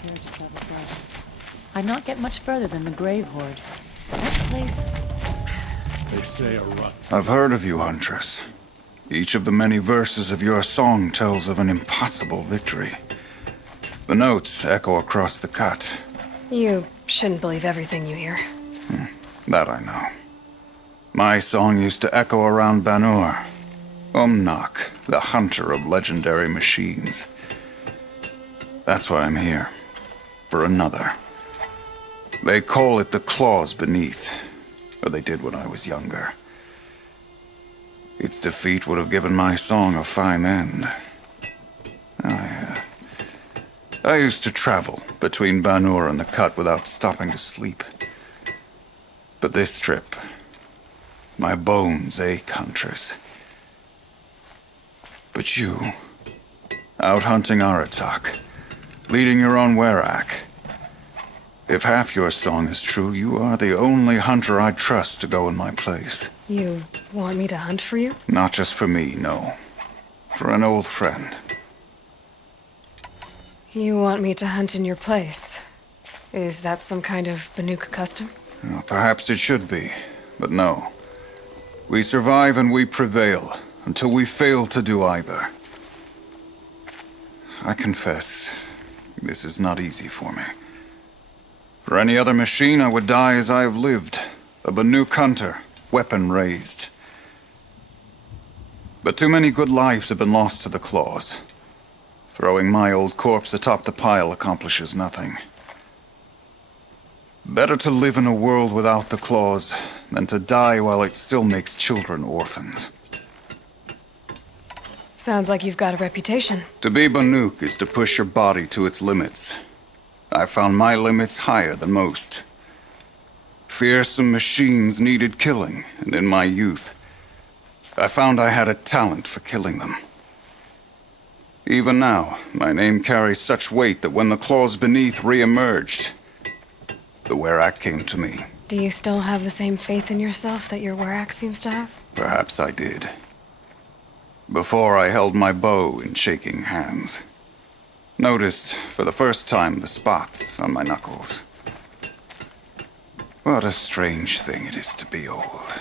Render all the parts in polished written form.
prepared to travel south. I'd not get much further than the Grave Hoard. That place... They say a rut. I've heard of you, Huntress. Each of the many verses of your song tells of an impossible victory. The notes echo across the cut. You shouldn't believe everything you hear. That I know. My song used to echo around Banur. Umnak, the hunter of legendary machines. That's why I'm here. For another. They call it the Claws Beneath. Or they did when I was younger. Its defeat would have given my song a fine end. I used to travel between Banur and the Cut without stopping to sleep. But this trip, my bones ache, Huntress. But you, out hunting Aratak, leading your own Werak. If half your song is true, you are the only hunter I trust to go in my place. You want me to hunt for you? Not just for me, no. For an old friend. You want me to hunt in your place? Is that some kind of Banuk custom? Well, perhaps it should be, but no. We survive and we prevail, until we fail to do either. I confess, this is not easy for me. For any other machine, I would die as I have lived. A Banuk hunter, weapon raised. But too many good lives have been lost to the Claws. Throwing my old corpse atop the pile accomplishes nothing. Better to live in a world without the Claws than to die while it still makes children orphans. Sounds like you've got a reputation. To be Banuk is to push your body to its limits. I found my limits higher than most. Fearsome machines needed killing, and in my youth, I found I had a talent for killing them. Even now, my name carries such weight that when the Claws Beneath re-emerged, the Werak came to me. Do you still have the same faith in yourself that your Werak seems to have? Perhaps I did. Before I held my bow in shaking hands. Noticed, for the first time, the spots on my knuckles. What a strange thing it is to be old.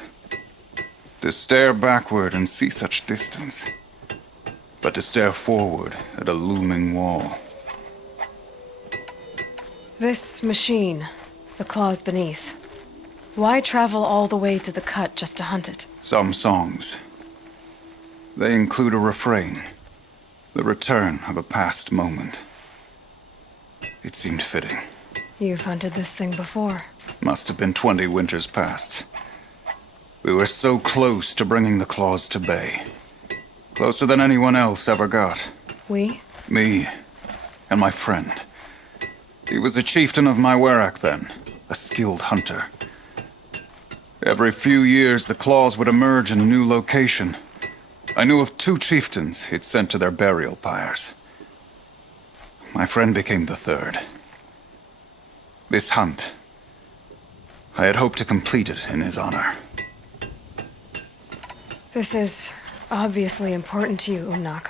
To stare backward and see such distance. But to stare forward at a looming wall. This machine, the Claws Beneath. Why travel all the way to the Cut just to hunt it? Some songs. They include a refrain. The return of a past moment. It seemed fitting. You've hunted this thing before. Must have been 20 winters past. We were so close to bringing the Claws to bay. Closer than anyone else ever got. We? Me and my friend. He was a chieftain of my Werak then, a skilled hunter. Every few years, the Claws would emerge in a new location. I knew of 2 chieftains he'd sent to their burial pyres. My friend became the 3rd. This hunt, I had hoped to complete it in his honor. This is obviously important to you, Umnak.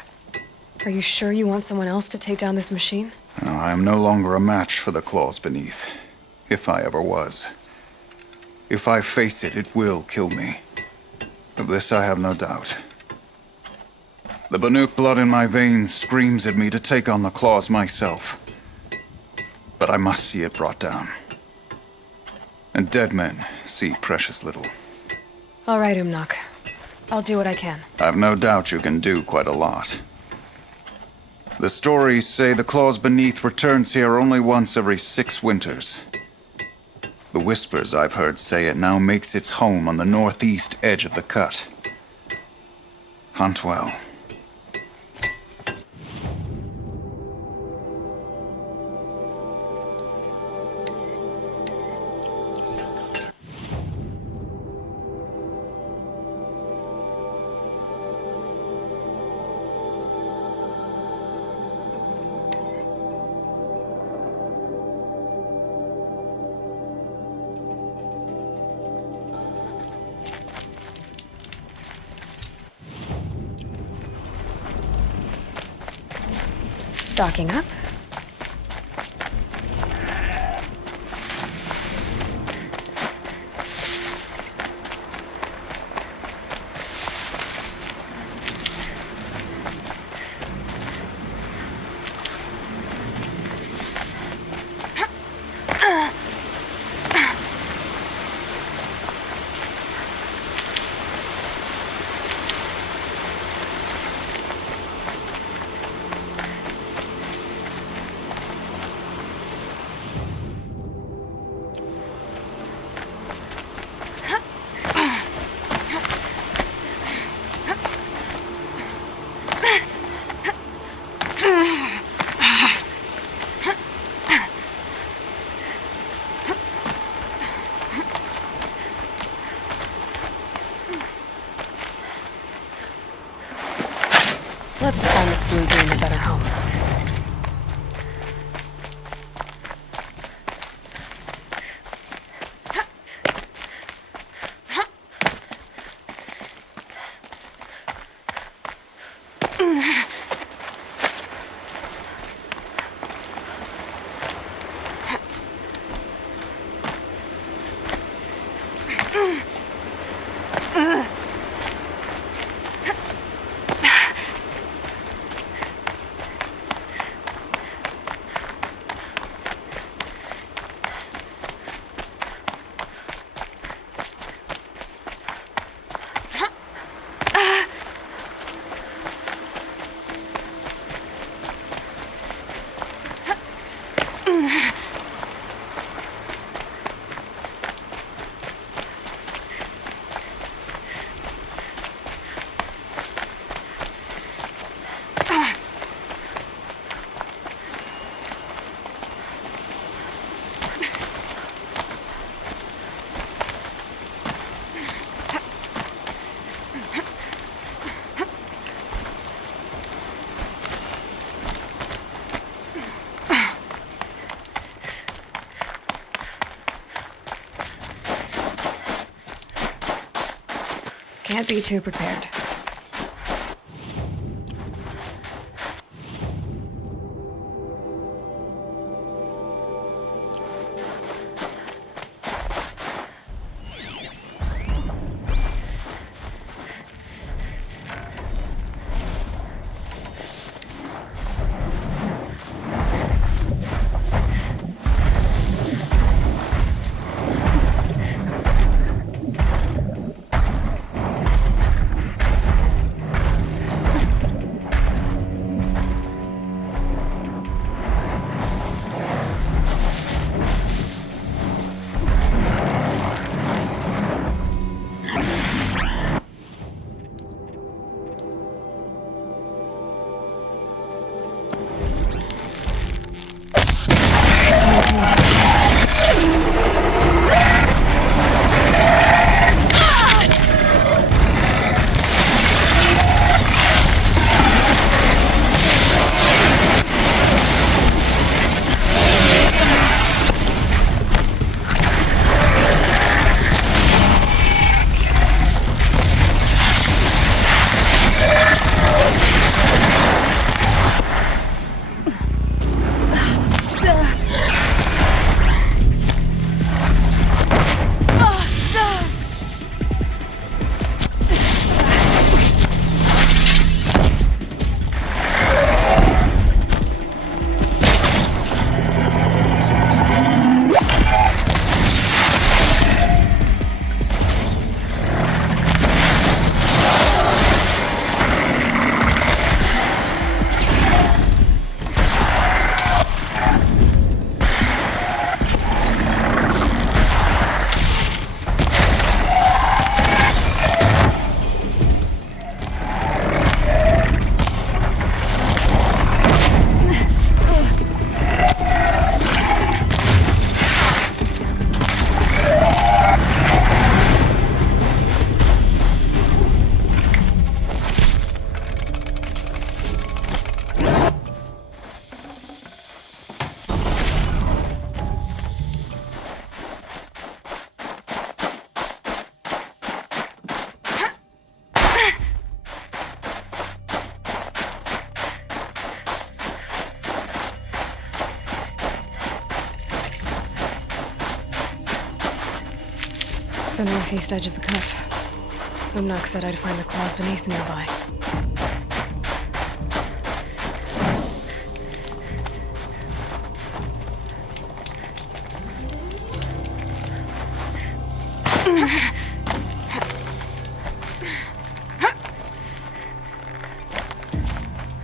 Are you sure you want someone else to take down this machine? No, I am no longer a match for the Claws Beneath, if I ever was. If I face it, it will kill me. Of this I have no doubt. The Banuk blood in my veins screams at me to take on the Claws myself. But I must see it brought down. And dead men see precious little. All right, Umnak. I'll do what I can. I've no doubt you can do quite a lot. The stories say the Claws Beneath returns here only once every 6 winters. The whispers I've heard say it now makes its home on the northeast edge of the Cut. Hunt well. Stocking up. Can't be too prepared. The northeast edge of the cut. Umnak said I'd find the claws beneath nearby.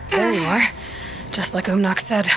There you are. Just like Umnak said.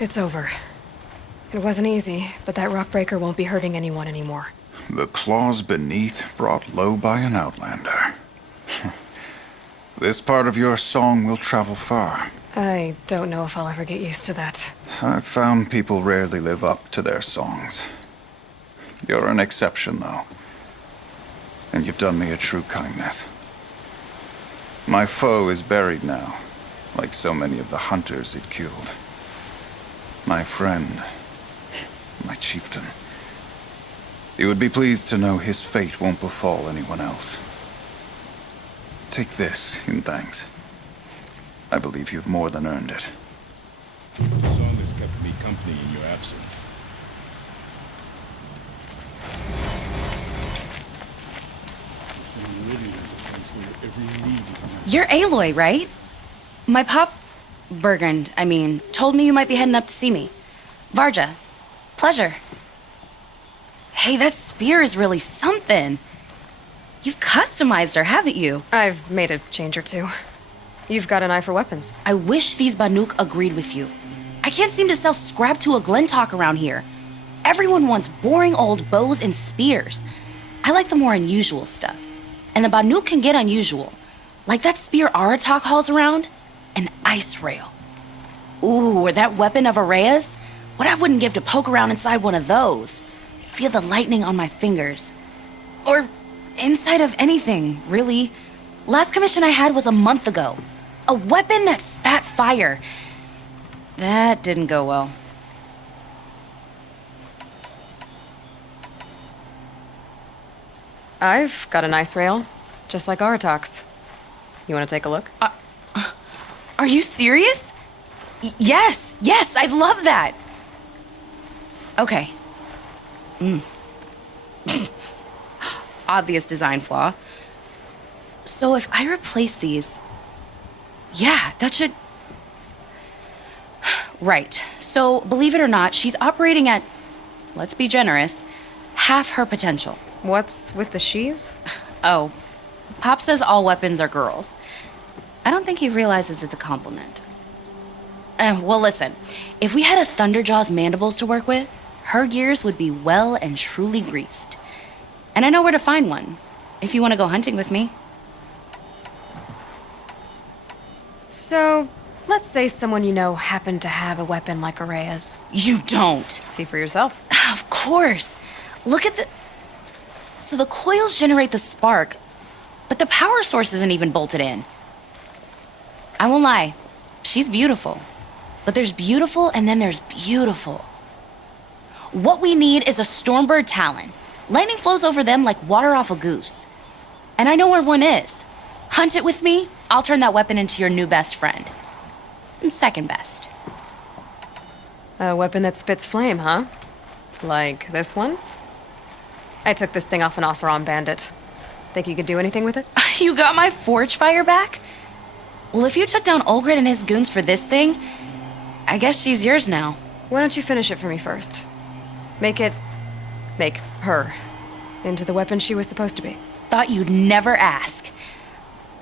It's over. It wasn't easy, but that rock breaker won't be hurting anyone anymore. The claws beneath brought low by an outlander. This part of your song will travel far. I don't know if I'll ever get used to that. I've found people rarely live up to their songs. You're an exception, though. And you've done me a true kindness. My foe is buried now, like so many of the hunters it killed. My friend, my chieftain. You would be pleased to know his fate won't befall anyone else. Take this in thanks. I believe you've more than earned it. The song has kept me company in your absence. This really is a place where every need is met. You're Aloy, right? My Bergund, told me you might be heading up to see me. Varja. Pleasure. Hey, that spear is really something. You've customized her, haven't you? I've made a change or two. You've got an eye for weapons. I wish these Banuk agreed with you. I can't seem to sell scrap to a Glentalk around here. Everyone wants boring old bows and spears. I like the more unusual stuff. And the Banuk can get unusual. Like that spear Aratak hauls around. An Icerail. Ooh, or that weapon of Araya's? What I wouldn't give to poke around inside one of those. Feel the lightning on my fingers. Or inside of anything, really. Last commission I had was a month ago. A weapon that spat fire. That didn't go well. I've got an Icerail, just like Aratak's. You want to take a look? Are you serious? Yes, I'd love that. Okay. Obvious design flaw. So if I replace these... Yeah, that should... Right. So, believe it or not, she's operating at, let's be generous, half her potential. What's with the she's? Oh, Pop says all weapons are girls. I don't think he realizes it's a compliment. Well, listen. If we had a Thunderjaw's mandibles to work with, her gears would be well and truly greased. And I know where to find one, if you want to go hunting with me. So, let's say someone you know happened to have a weapon like Araya's. You don't. See for yourself. Of course. Look at the... So the coils generate the spark, but the power source isn't even bolted in. I won't lie. She's beautiful. But there's beautiful and then there's beautiful. What we need is a Stormbird Talon. Lightning flows over them like water off a goose. And I know where one is. Hunt it with me, I'll turn that weapon into your new best friend. And second best. A weapon that spits flame, huh? Like this one? I took this thing off an Oseram bandit. Think you could do anything with it? You got my forge fire back? Well, if you took down Olgrid and his goons for this thing, I guess she's yours now. Why don't you finish it for me first? Make her into the weapon she was supposed to be. Thought you'd never ask.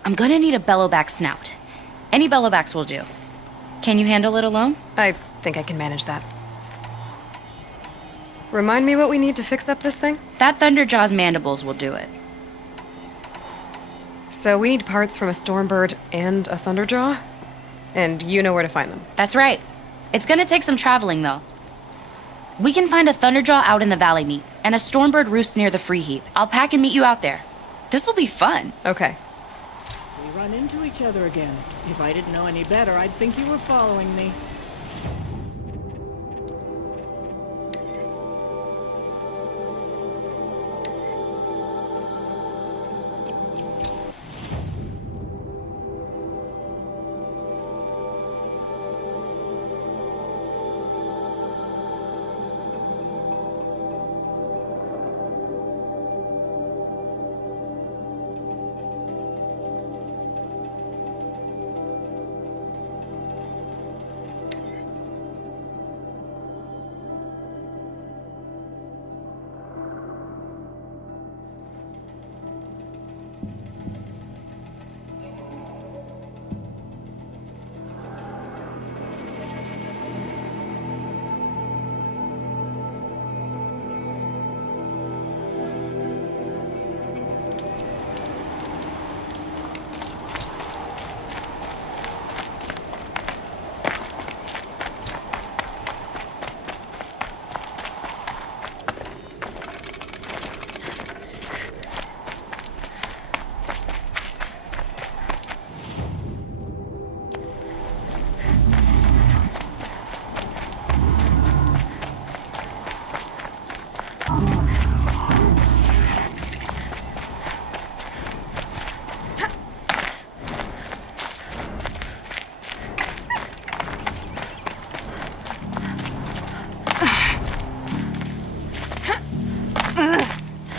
I'm gonna need a bellowback snout. Any bellowbacks will do. Can you handle it alone? I think I can manage that. Remind me what we need to fix up this thing? That Thunderjaw's mandibles will do it. So we need parts from a Stormbird and a Thunderjaw? And you know where to find them. That's right. It's gonna take some traveling, though. We can find a Thunderjaw out in the Valley Meat, and a Stormbird roosts near the Free Heap. I'll pack and meet you out there. This'll be fun. Okay. We run into each other again. If I didn't know any better, I'd think you were following me.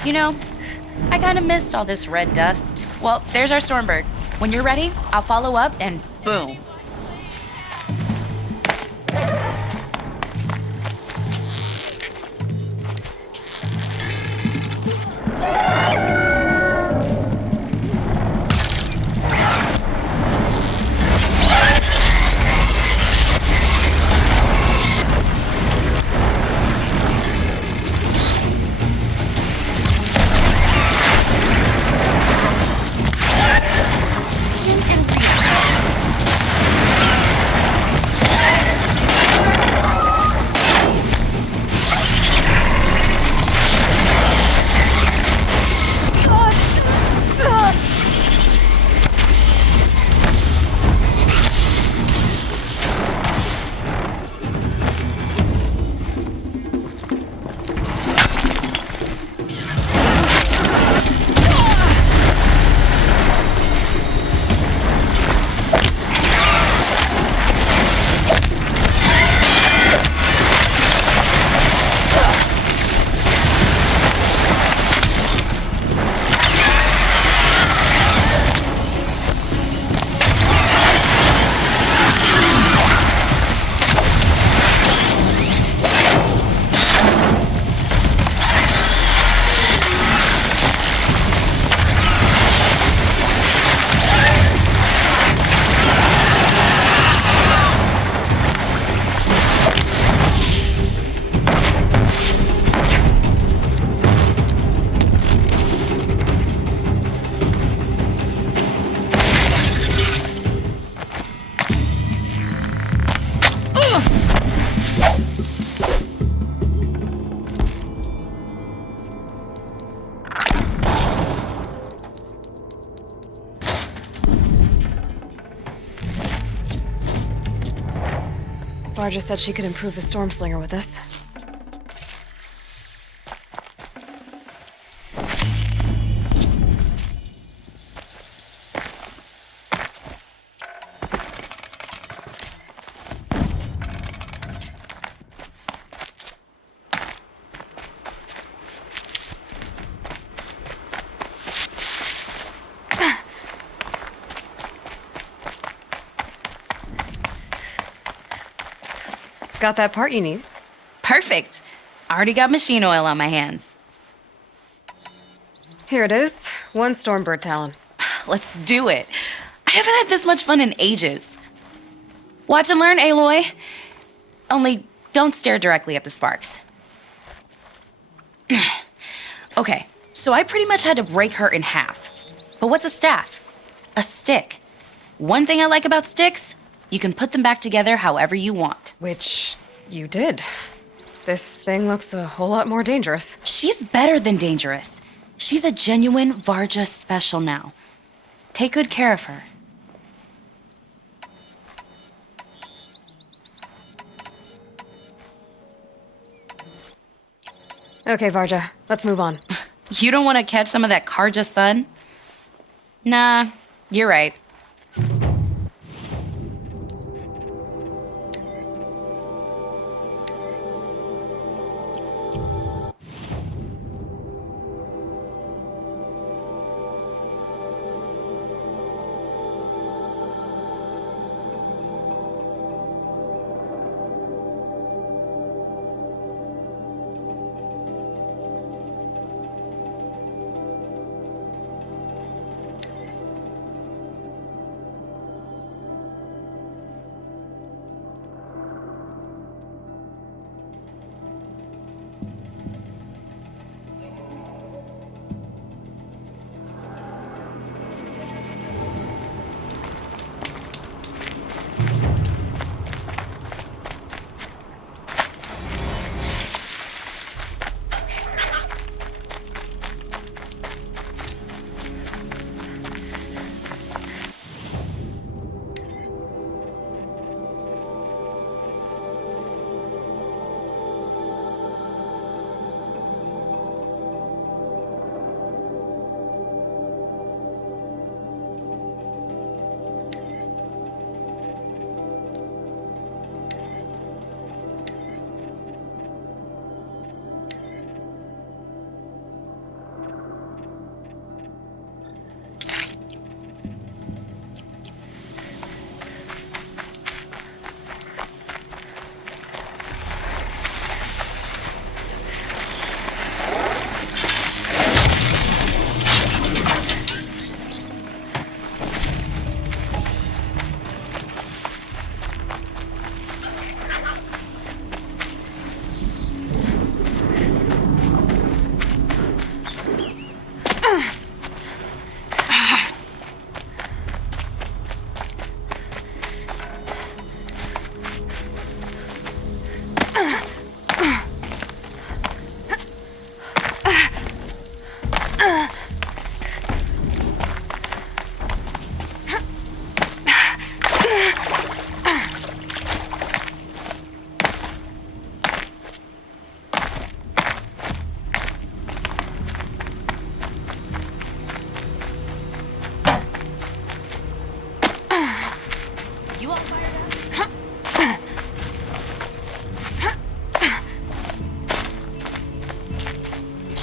You know, I kind of missed all this red dust. Well, there's our Stormbird. When you're ready, I'll follow up and boom. Varja said she could improve the Storm Slinger with us. Got that part you need. Perfect. Already got machine oil on my hands. Here it is. 1 Stormbird Talon. Let's do it. I haven't had this much fun in ages. Watch and learn, Aloy. Only don't stare directly at the sparks. Okay, so I pretty much had to break her in half. But what's a staff? A stick. One thing I like about sticks, you can put them back together however you want. Which you did. This thing looks a whole lot more dangerous. She's better than dangerous. She's a genuine Varja special now. Take good care of her. Okay, Varja, let's move on. You don't want to catch some of that Karja sun? Nah, you're right.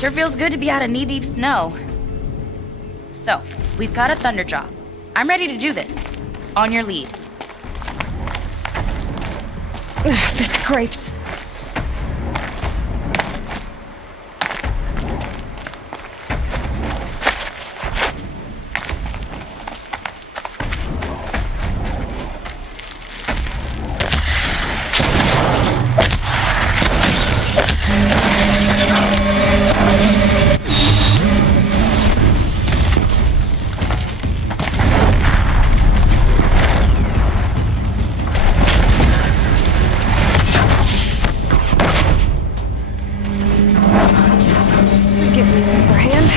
Sure feels good to be out of knee-deep snow. So, we've got a Thunderjaw. I'm ready to do this. On your lead. Ugh, this scrapes. Give me the upper hand.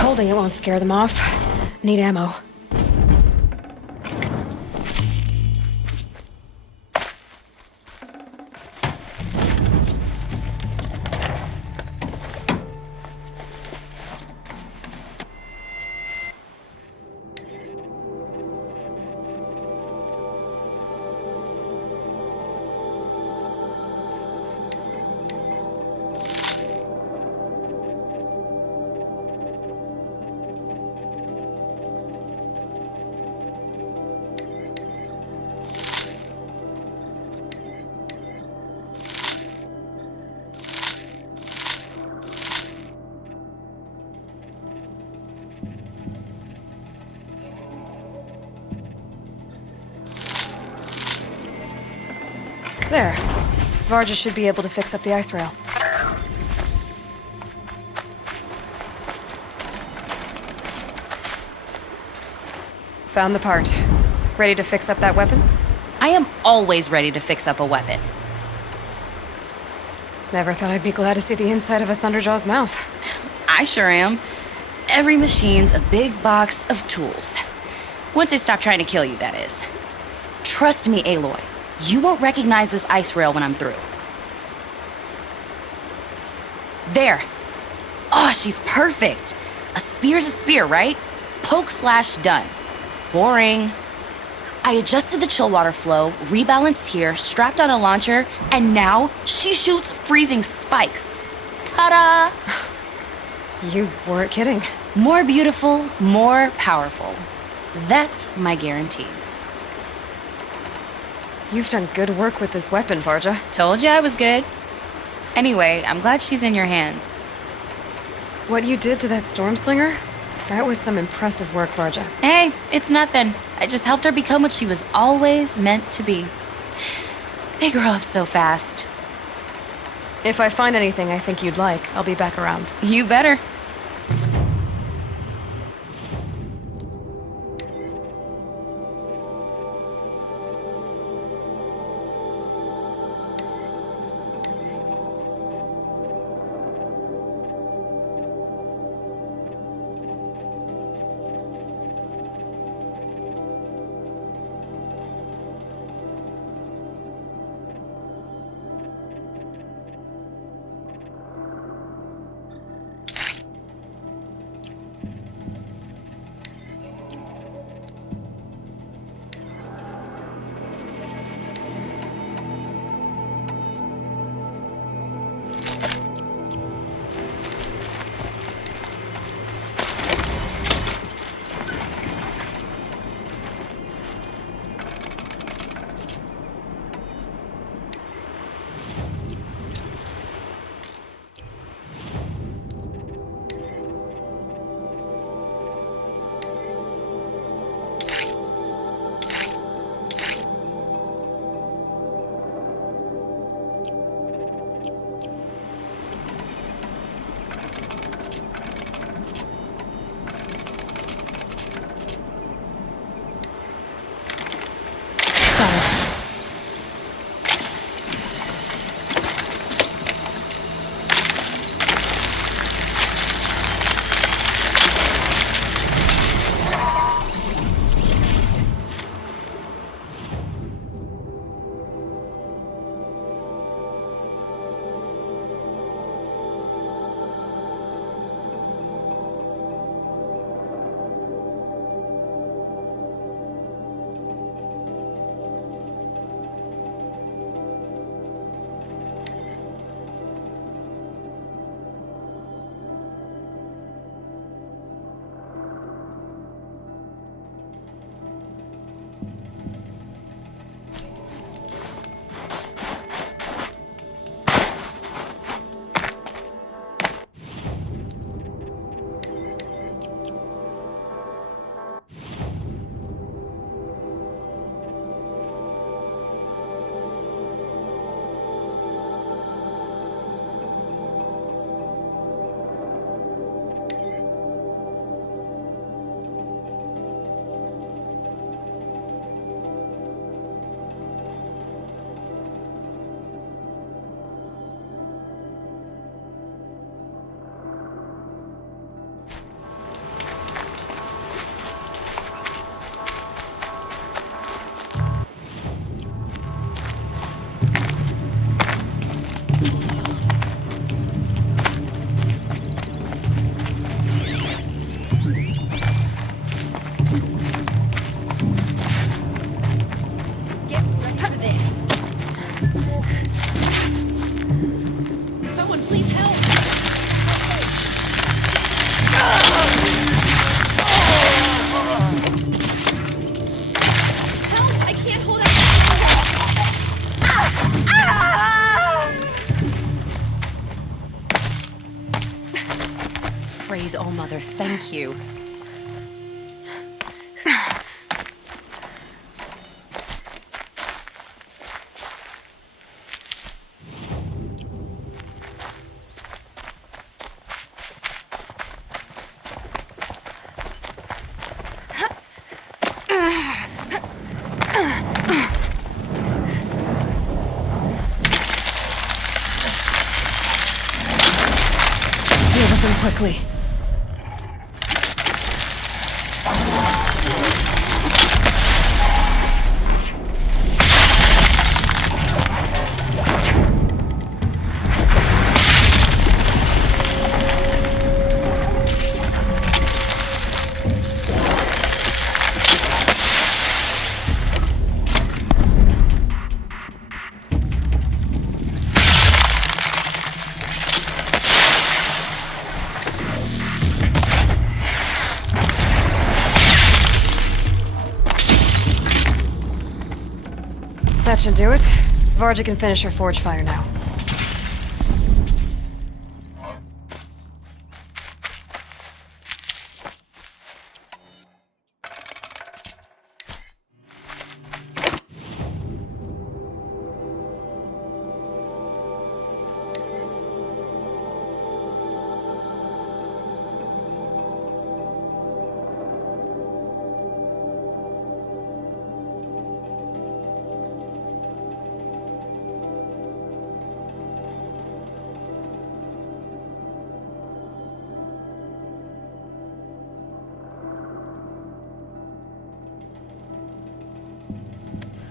Holding it won't scare them off. Need ammo. There. Varja should be able to fix up the Icerail. Found the part. Ready to fix up that weapon? I am always ready to fix up a weapon. Never thought I'd be glad to see the inside of a Thunderjaw's mouth. I sure am. Every machine's a big box of tools. Once they stop trying to kill you, that is. Trust me, Aloy. You won't recognize this Icerail when I'm through. There. Oh, she's perfect. A spear's a spear, right? Poke slash done. Boring. I adjusted the chill water flow, rebalanced here, strapped on a launcher, and now she shoots freezing spikes. Ta-da! You weren't kidding. More beautiful, more powerful. That's my guarantee. You've done good work with this weapon, Varja. Told you I was good. Anyway, I'm glad she's in your hands. What you did to that storm slinger? That was some impressive work, Varja. Hey, it's nothing. I just helped her become what she was always meant to be. They grow up so fast. If I find anything I think you'd like, I'll be back around. You better. for this. Someone please help. Help! I can't hold out. Praise All Mother, thank you. Deal with them quickly. That should do it. Varja can finish her forge fire now.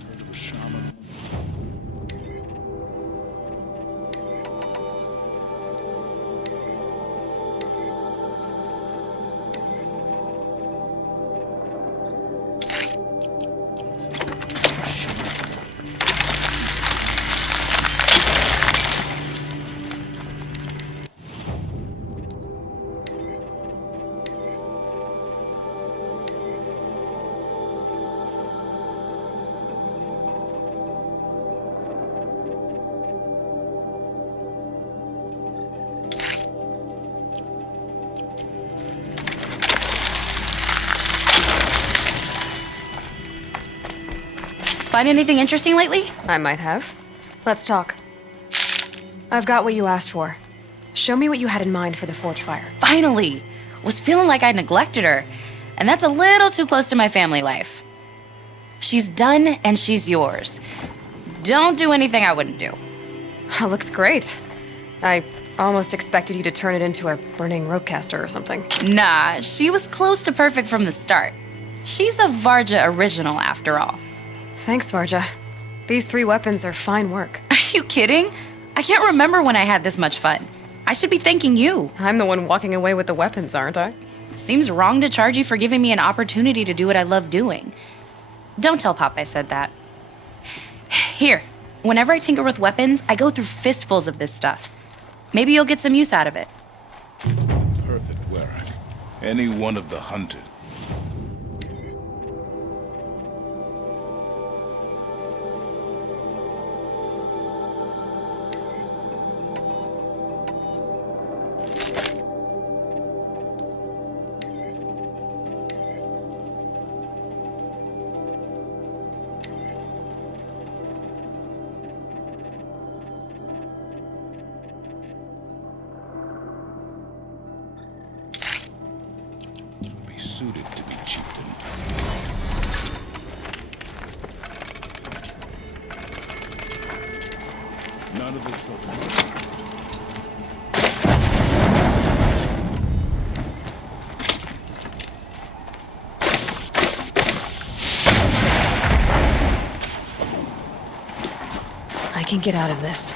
Heard of a shaman? Find anything interesting lately? I might have. Let's talk. I've got what you asked for. Show me what you had in mind for the forge fire. Finally! Was feeling like I neglected her. And that's a little too close to my family life. She's done and she's yours. Don't do anything I wouldn't do. Looks great. I almost expected you to turn it into a burning ropecaster or something. Nah, she was close to perfect from the start. She's a Varja original after all. Thanks, Varja. These 3 weapons are fine work. Are you kidding? I can't remember when I had this much fun. I should be thanking you. I'm the one walking away with the weapons, aren't I? It seems wrong to charge you for giving me an opportunity to do what I love doing. Don't tell Pop I said that. Here, whenever I tinker with weapons, I go through fistfuls of this stuff. Maybe you'll get some use out of it. Perfect Werak. Any one of the hunted. Suited to be chieftain. None of this. I can get out of this.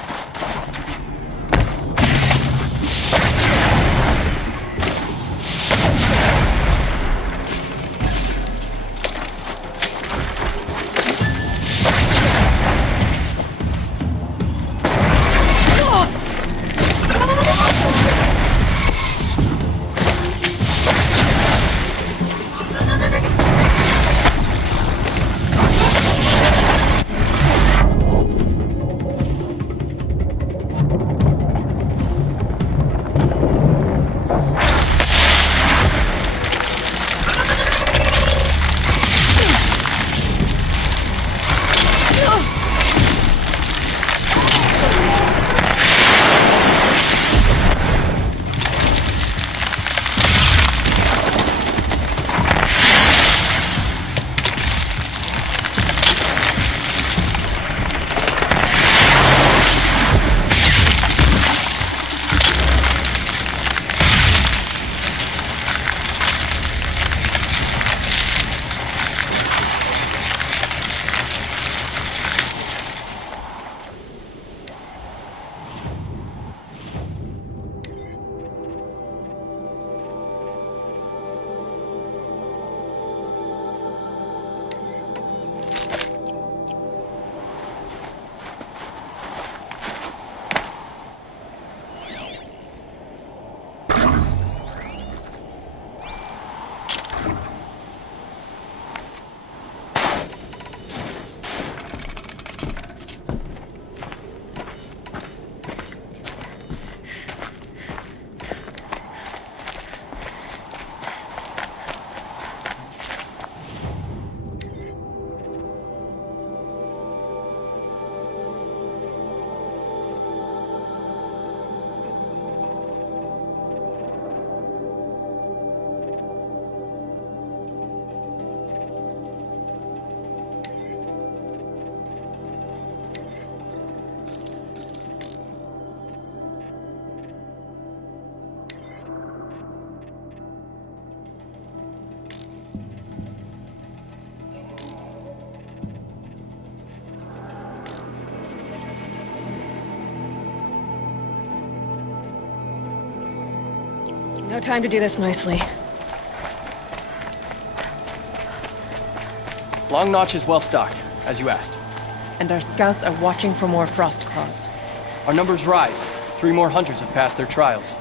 No time to do this nicely. Long Notch is well stocked, as you asked. And our scouts are watching for more frost claws. Our numbers rise. 3 more hunters have passed their trials.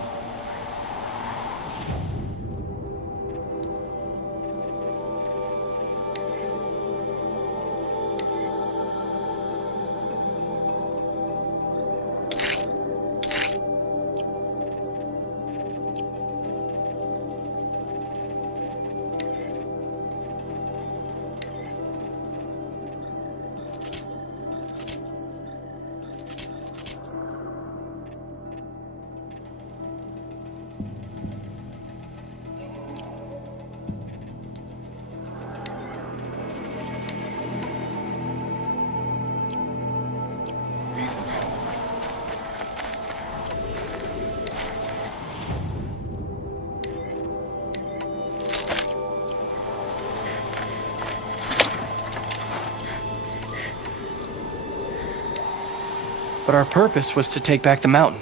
But our purpose was to take back the mountain.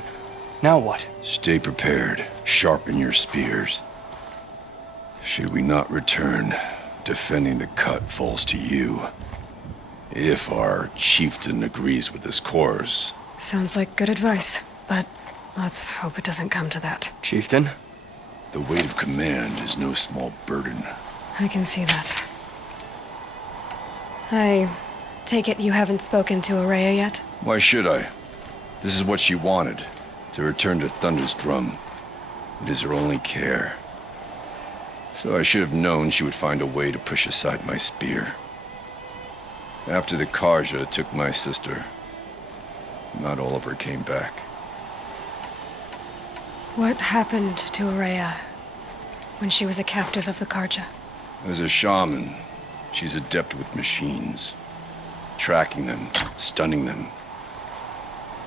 Now what? Stay prepared. Sharpen your spears. Should we not return, defending the cut falls to you. If our chieftain agrees with this course. Sounds like good advice, but let's hope it doesn't come to that. Chieftain? The weight of command is no small burden. I can see that. I take it you haven't spoken to Araya yet? Why should I? This is what she wanted, to return to Thunder's drum. It is her only care. So I should have known she would find a way to push aside my spear. After the Karja took my sister, not all of her came back. What happened to Araya when she was a captive of the Karja? As a shaman, she's adept with machines. Tracking them, stunning them.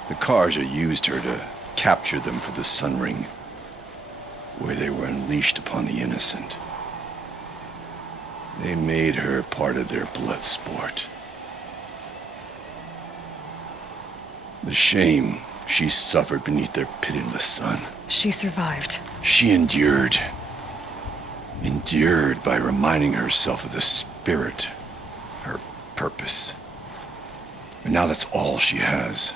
The Karja used her to capture them for the Sun Ring, where they were unleashed upon the innocent. They made her part of their blood sport. The shame she suffered beneath their pitiless sun. She survived. She endured. Endured by reminding herself of the spirit, her purpose. And now that's all she has.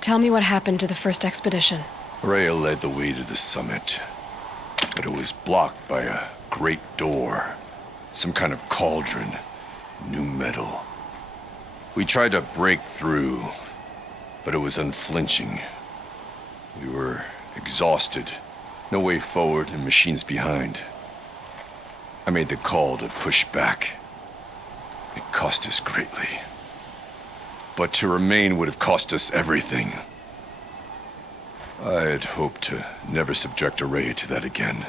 Tell me what happened to the first expedition. Rhea led the way to the summit, but it was blocked by a great door. Some kind of cauldron, new metal. We tried to break through, but it was unflinching. We were exhausted, no way forward and machines behind. I made the call to push back. It cost us greatly. But to remain would have cost us everything. I had hoped to never subject Araya to that again.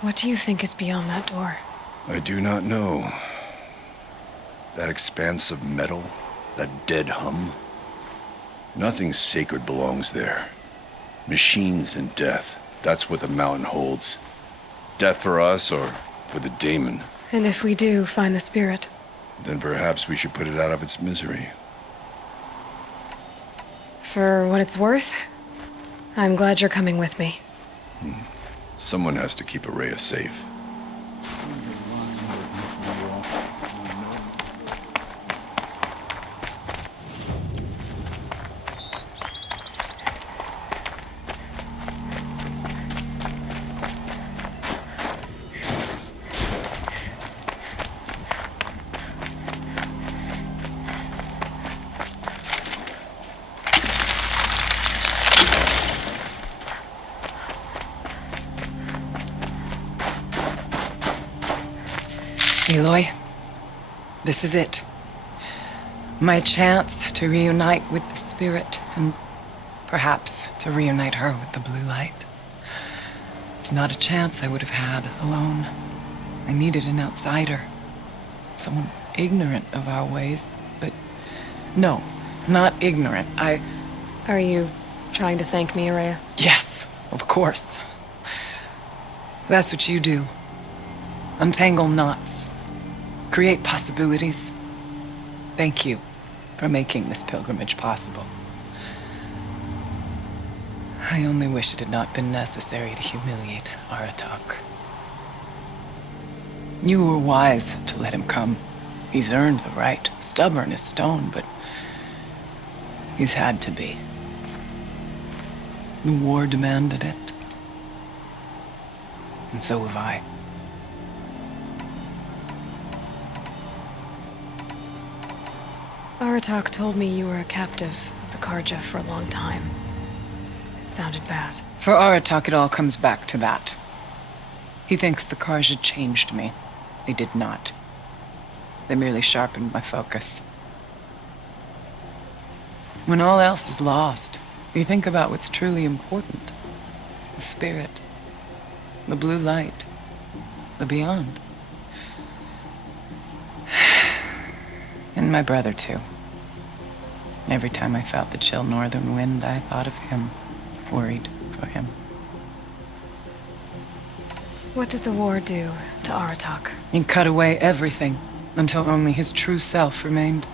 What do you think is beyond that door? I do not know. That expanse of metal, that dead hum. Nothing sacred belongs there. Machines and death, that's what the mountain holds. Death for us or for the daemon. And if we do find the spirit? Then perhaps we should put it out of its misery. For what it's worth, I'm glad you're coming with me. Someone has to keep Araya safe. Aloy, this is it. My chance to reunite with the spirit, and perhaps to reunite her with the blue light. It's not a chance I would have had alone. I needed an outsider. Someone ignorant of our ways, but no, not ignorant. Are you trying to thank me, Araya? Yes, of course. That's what you do. Untangle knots. Create possibilities. Thank you for making this pilgrimage possible. I only wish it had not been necessary to humiliate Aratak. You were wise to let him come. He's earned the right. Stubborn as stone, but he's had to be. The war demanded it. And so have I. Aratak told me you were a captive of the Karja for a long time. It sounded bad. For Aratak, it all comes back to that. He thinks the Karja changed me. They did not. They merely sharpened my focus. When all else is lost, you think about what's truly important. The spirit. The blue light. The beyond. And my brother, too. Every time I felt the chill northern wind, I thought of him. Worried for him. What did the war do to Aratak? He cut away everything until only his true self remained.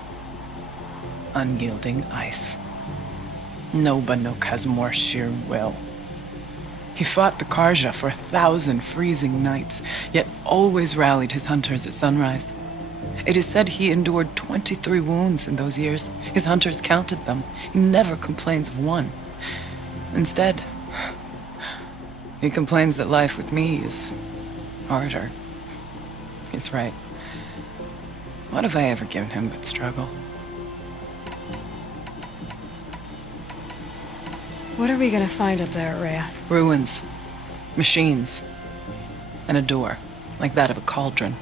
Unyielding ice. No Banuk has more sheer will. He fought the Karja for 1,000 freezing nights, yet always rallied his hunters at sunrise. It is said he endured 23 wounds in those years. His hunters counted them. He never complains of one. Instead, he complains that life with me is harder. He's right. What have I ever given him but struggle? What are we gonna find up there, Rhea? Ruins. Machines. And a door, like that of a cauldron.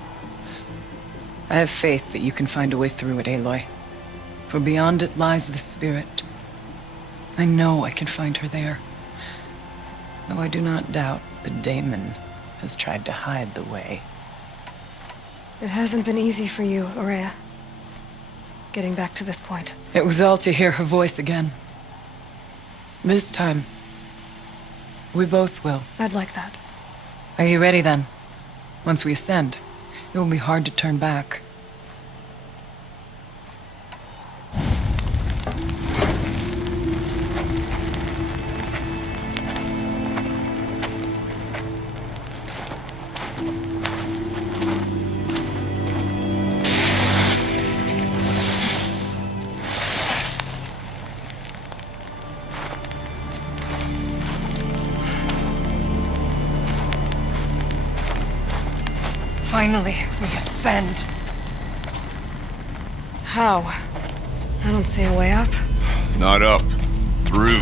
I have faith that you can find a way through it, Aloy. For beyond it lies the spirit. I know I can find her there. Though I do not doubt that Damon has tried to hide the way. It hasn't been easy for you, Rhea. Getting back to this point. It was all to hear her voice again. This time, we both will. I'd like that. Are you ready then? Once we ascend, it will be hard to turn back. Finally, we ascend. How? I don't see a way up. Not up. Through.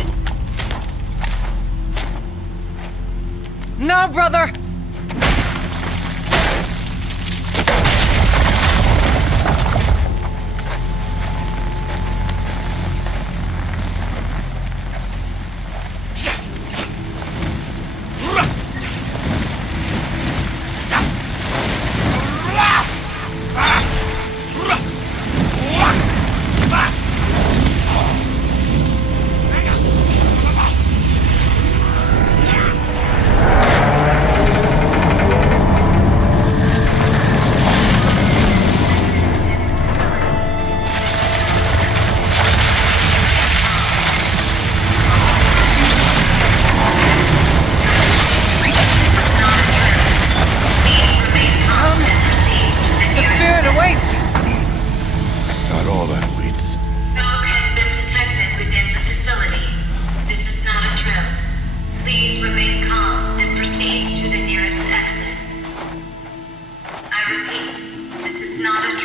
No, brother!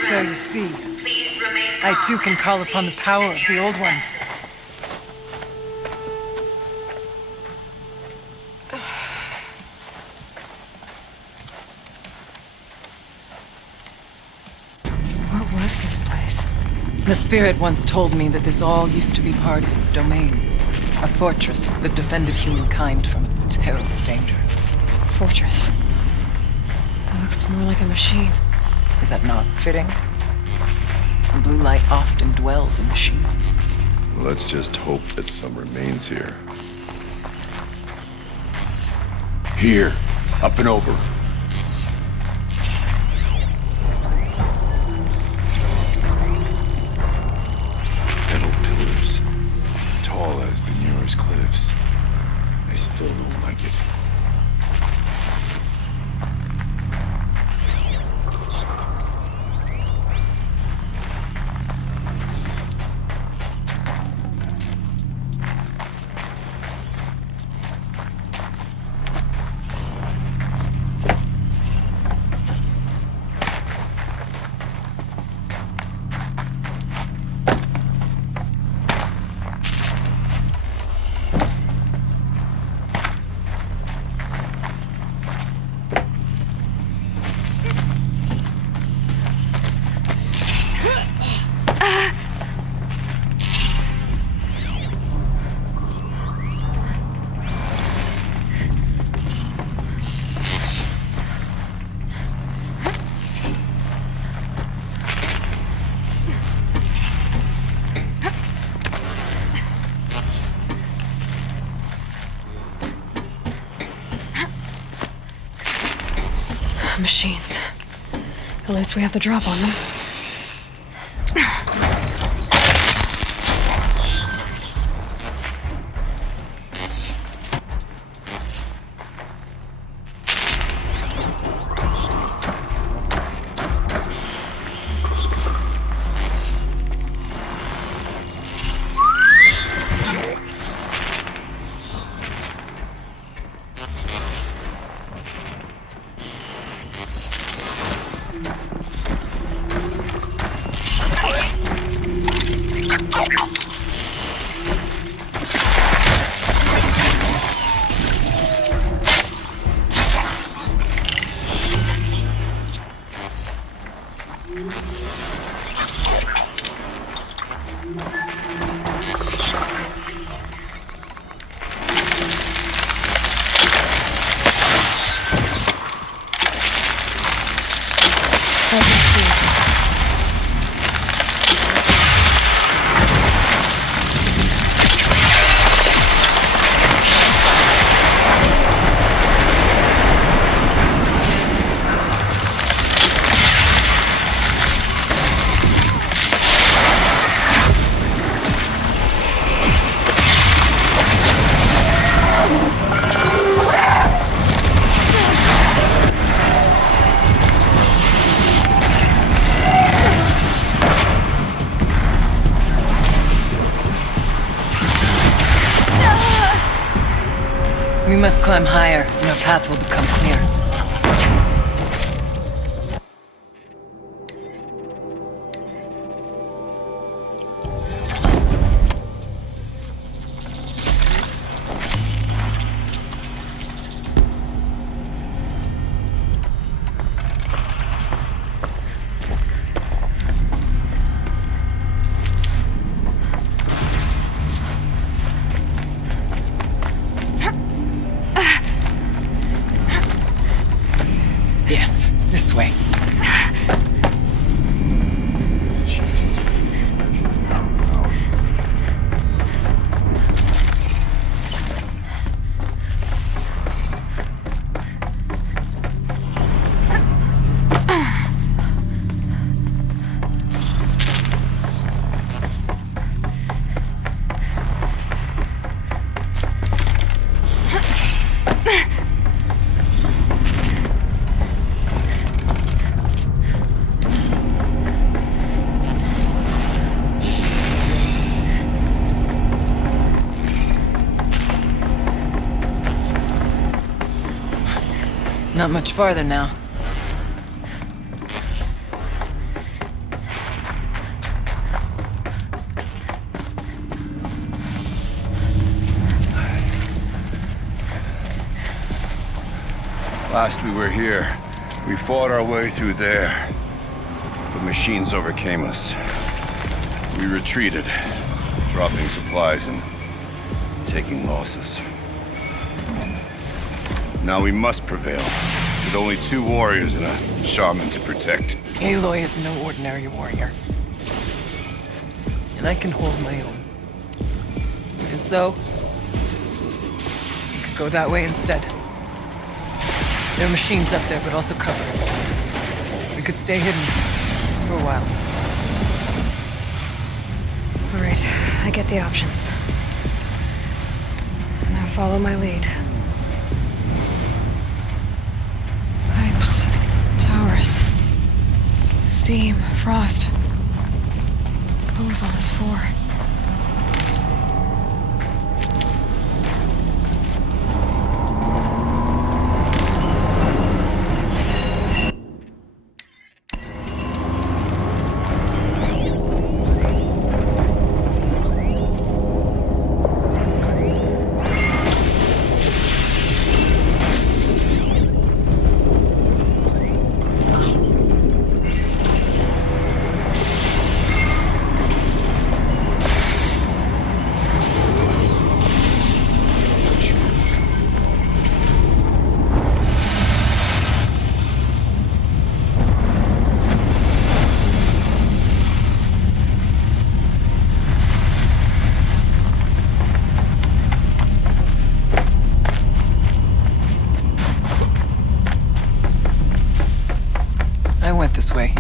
So you see, I too can call upon the power of the old ones. What was this place? The spirit once told me that this all used to be part of its domain. A fortress that defended humankind from terrible danger. Fortress. It looks more like a machine. Is that not fitting? The blue light often dwells in machines. Let's just hope that some remains here. Here. Up and over. Metal pillars. Tall as Benure's cliffs. machines. At least we have the drop on them. We must climb higher, and our path will become clear. Yes, this way. The chieftain's place is measured. Ours is measured. Not much farther now. Last we were here, we fought our way through there. The machines overcame us. We retreated, dropping supplies and taking losses. Now we must prevail, with only 2 warriors and a shaman to protect. Aloy is no ordinary warrior. And I can hold my own. And so, we could go that way instead. There are machines up there, but also cover. We could stay hidden, just for a while. All right, I get the options. Now follow my lead. Pipes, towers, steam, frost. What was all this for?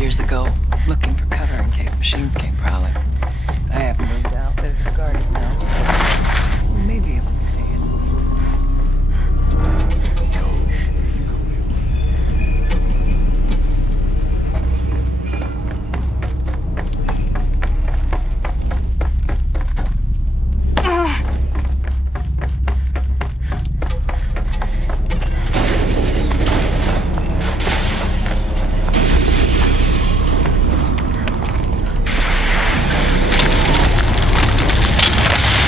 years ago, looking for cover in case machines came prowling. I have no doubt that it's guarded now. We may be able to stay in.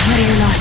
Ready or not.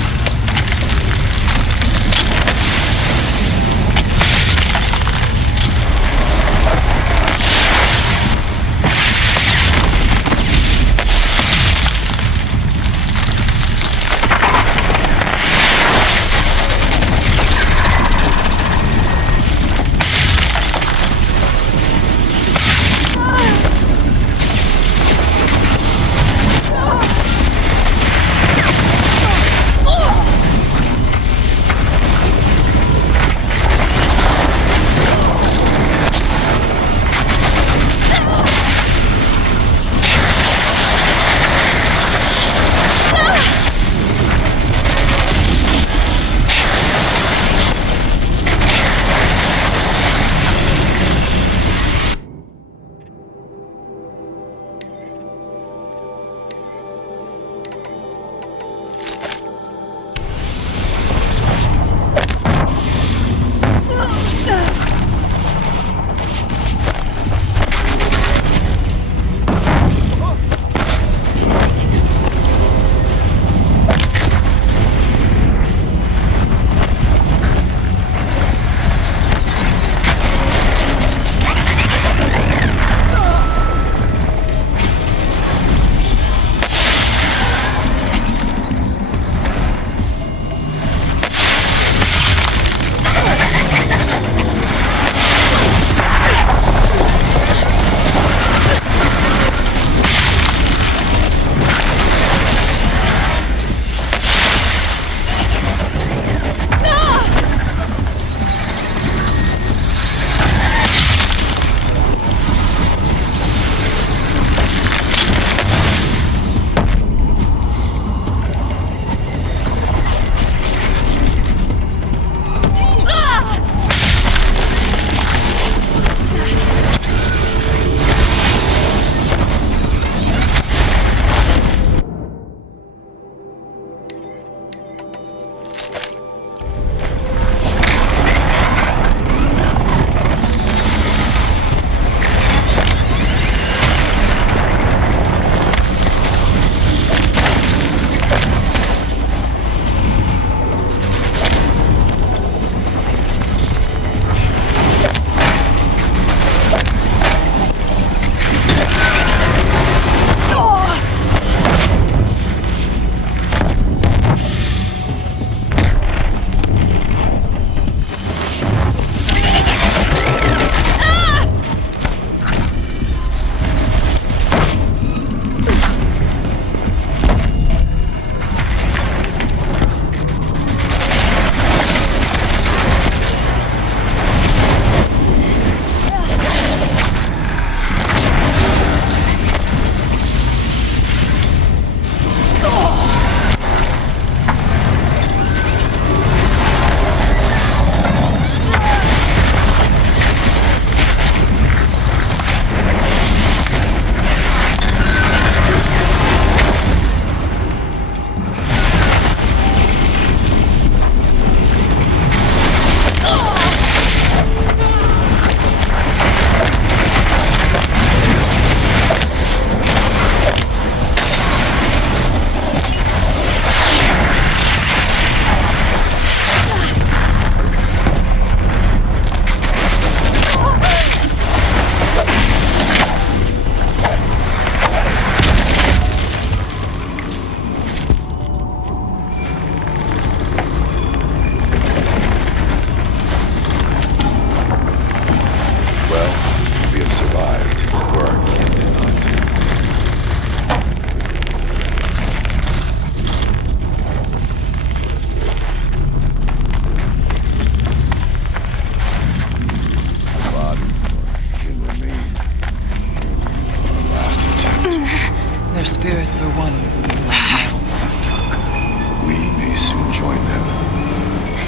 their spirits are one with the moonlight now. We may soon join them.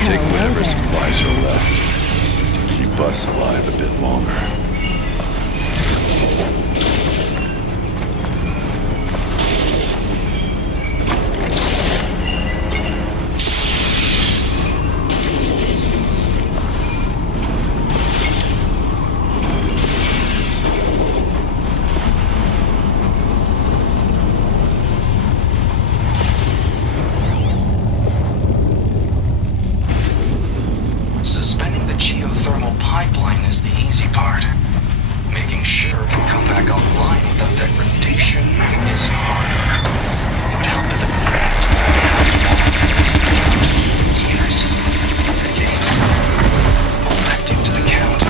Take Hello whatever there. supplies are left to keep us alive a bit longer. Suspending the geothermal pipeline is the easy part. Making sure it can come back online without degradation is harder. It would help if it years, decades, electing to the count.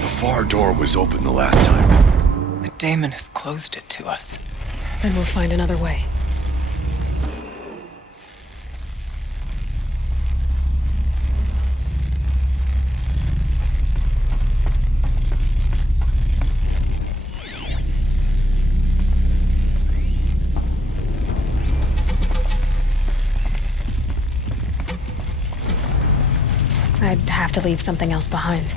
The far door was open the last time. The daemon has closed it to us. Then we'll find another way. I'd have to leave something else behind.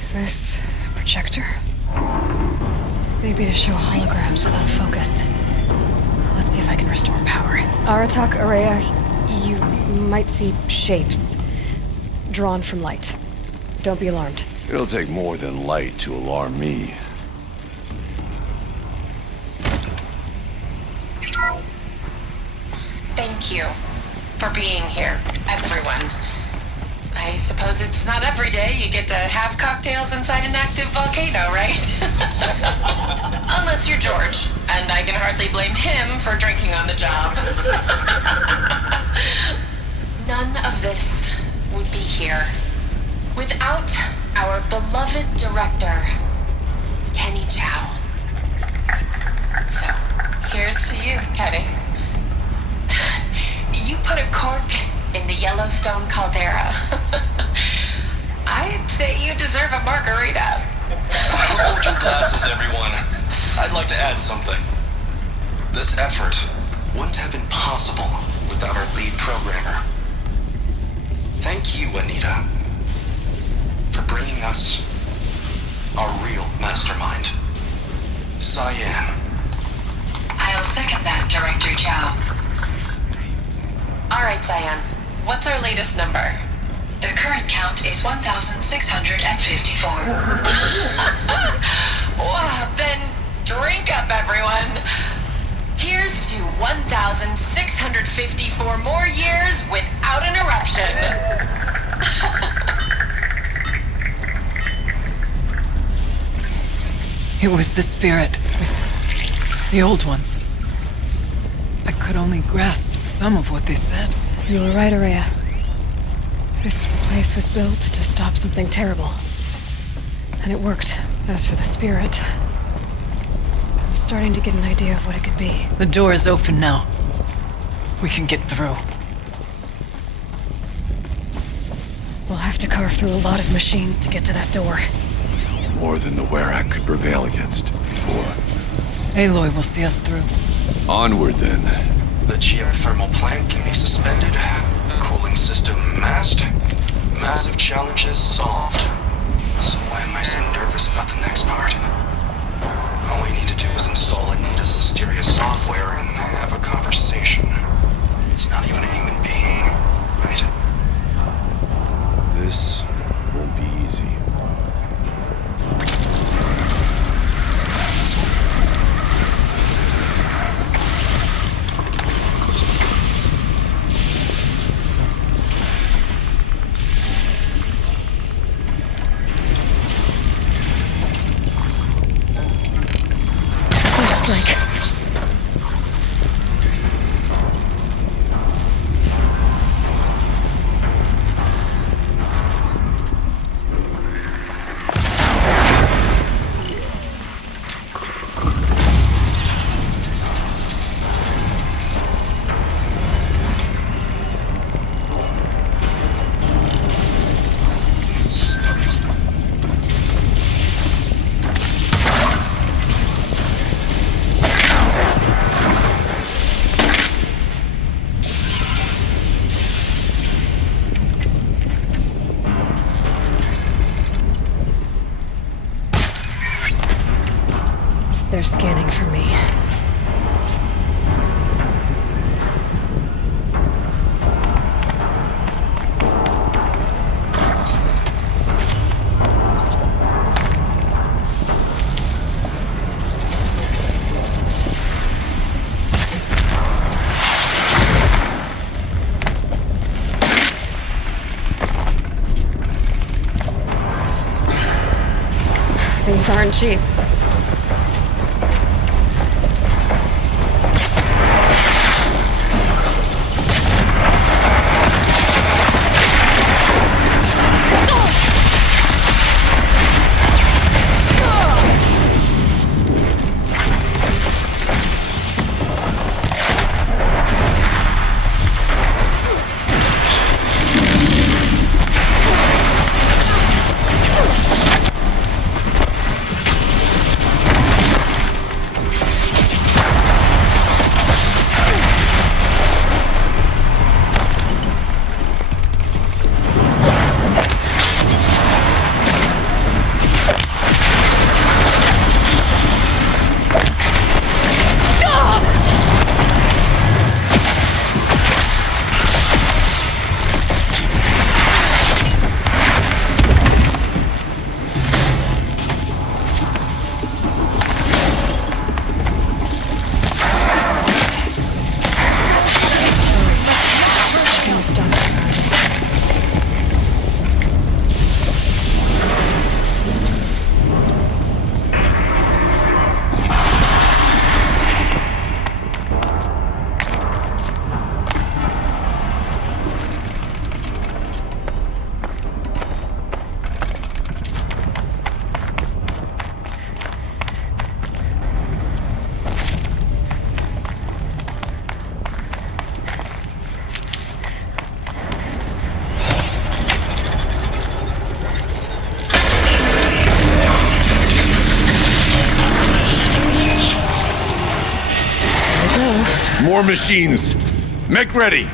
Is this a projector? Maybe to show holograms without focus. Let's see if I can restore power. Aratak, Araya, you might see shapes drawn from light. Don't be alarmed. It'll take more than light to alarm me. Thank you for being here, everyone. I suppose it's not every day you get to have cocktails inside an active volcano, right? Unless you're George, and I can hardly blame him for drinking on the job. None of this would be here without our beloved director, Kenny Chow. So, here's to you, Kenny. You put a cork in the Yellowstone caldera. I'd say you deserve a margarita. Hold your glasses, everyone. I'd like to add something. This effort wouldn't have been possible without our lead programmer. Thank you, Anita, for bringing us our real mastermind, Cyan. I'll second that, Director Chow. All right, Cyan. What's our latest number? The current count is 1,654. Wow, then drink up, everyone. Here's to 1,654 more years without interruption. It was the spirit with the old ones. I could only grasp some of what they said. You were right, Araya. This place was built to stop something terrible. And it worked. As for the spirit, I'm starting to get an idea of what it could be. The door is open now. We can get through. We'll have to carve through a lot of machines to get to that door. More than the Werak could prevail against before. Aloy will see us through. Onward, then. The geothermal plant can be suspended. Cooling system masked. Massive challenges solved. So why am I so nervous about the next part? All we need to do is install Anita's mysterious software and have a conversation. It's not even a human being, right? This won't be easy. First strike. They're scanning for me. Things aren't cheap. More machines. Make ready.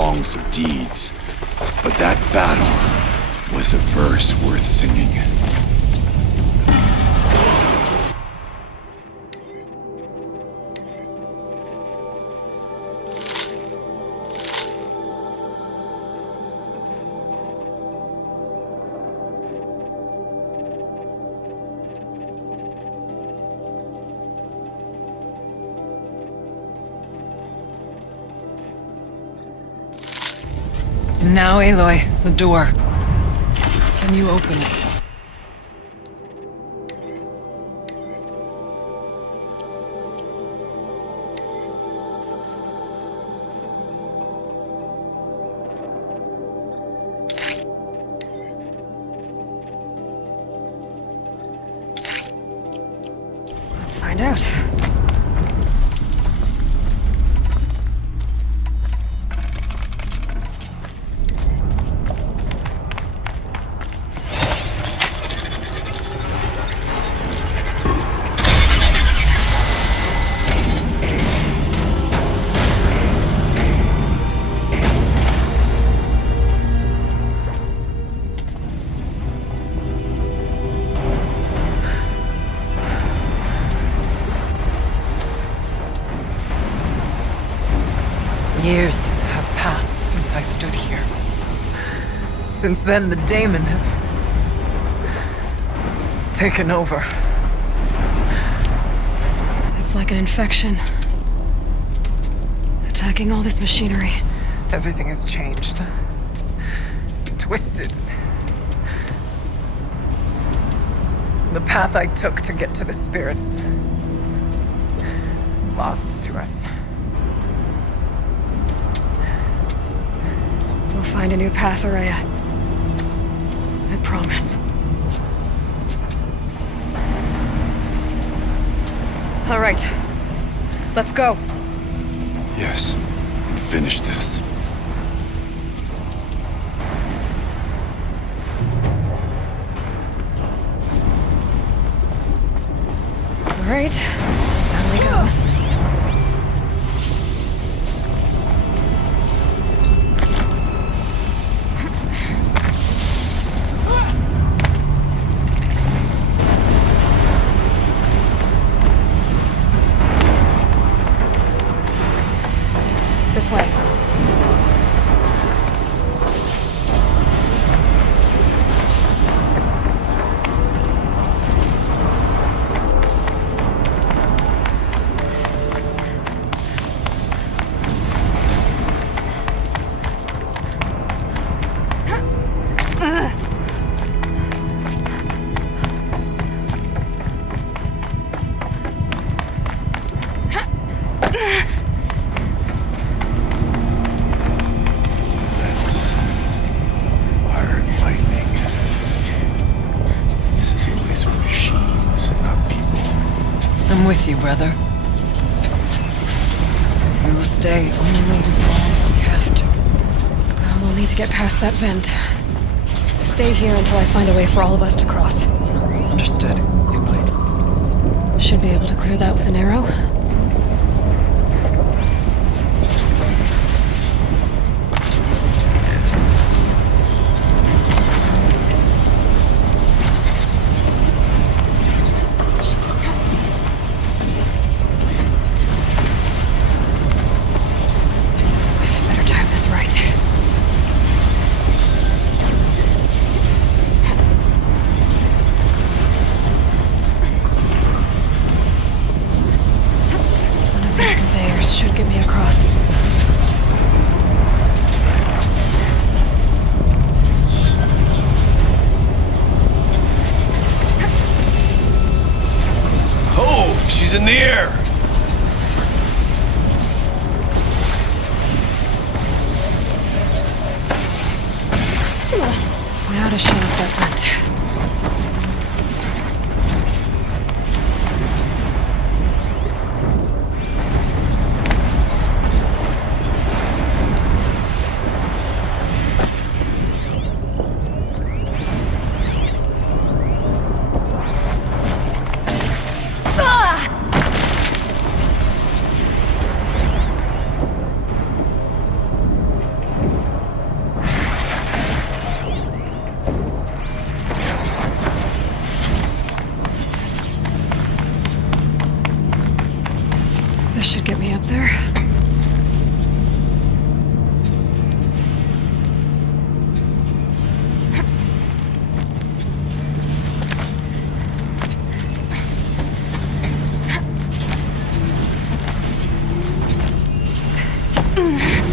songs of deeds, but that battle was a verse worth singing. Now, Aloy, the door. Can you open it? Let's find out. Years have passed since I stood here. Since then, the daemon has taken over. It's like an infection. Attacking all this machinery. Everything has changed. It's twisted. The path I took to get to the spirits, lost to us. We'll find a new path, Icerail. I promise. All right. Let's go. Yes, and finish this. All right. Down we go. This way. Fire and lightning. This is a place for machines, not people. I'm with you, brother. We will stay only as long as we have to. Well, we'll need to get past that vent. Stay here until I find a way for all of us to cross. Understood, Aloy. Should be able to clear that with an arrow. Better time this right. One of these conveyors should get me across. Oh, she's in the air! We ought to shut off that vent. should get me up there.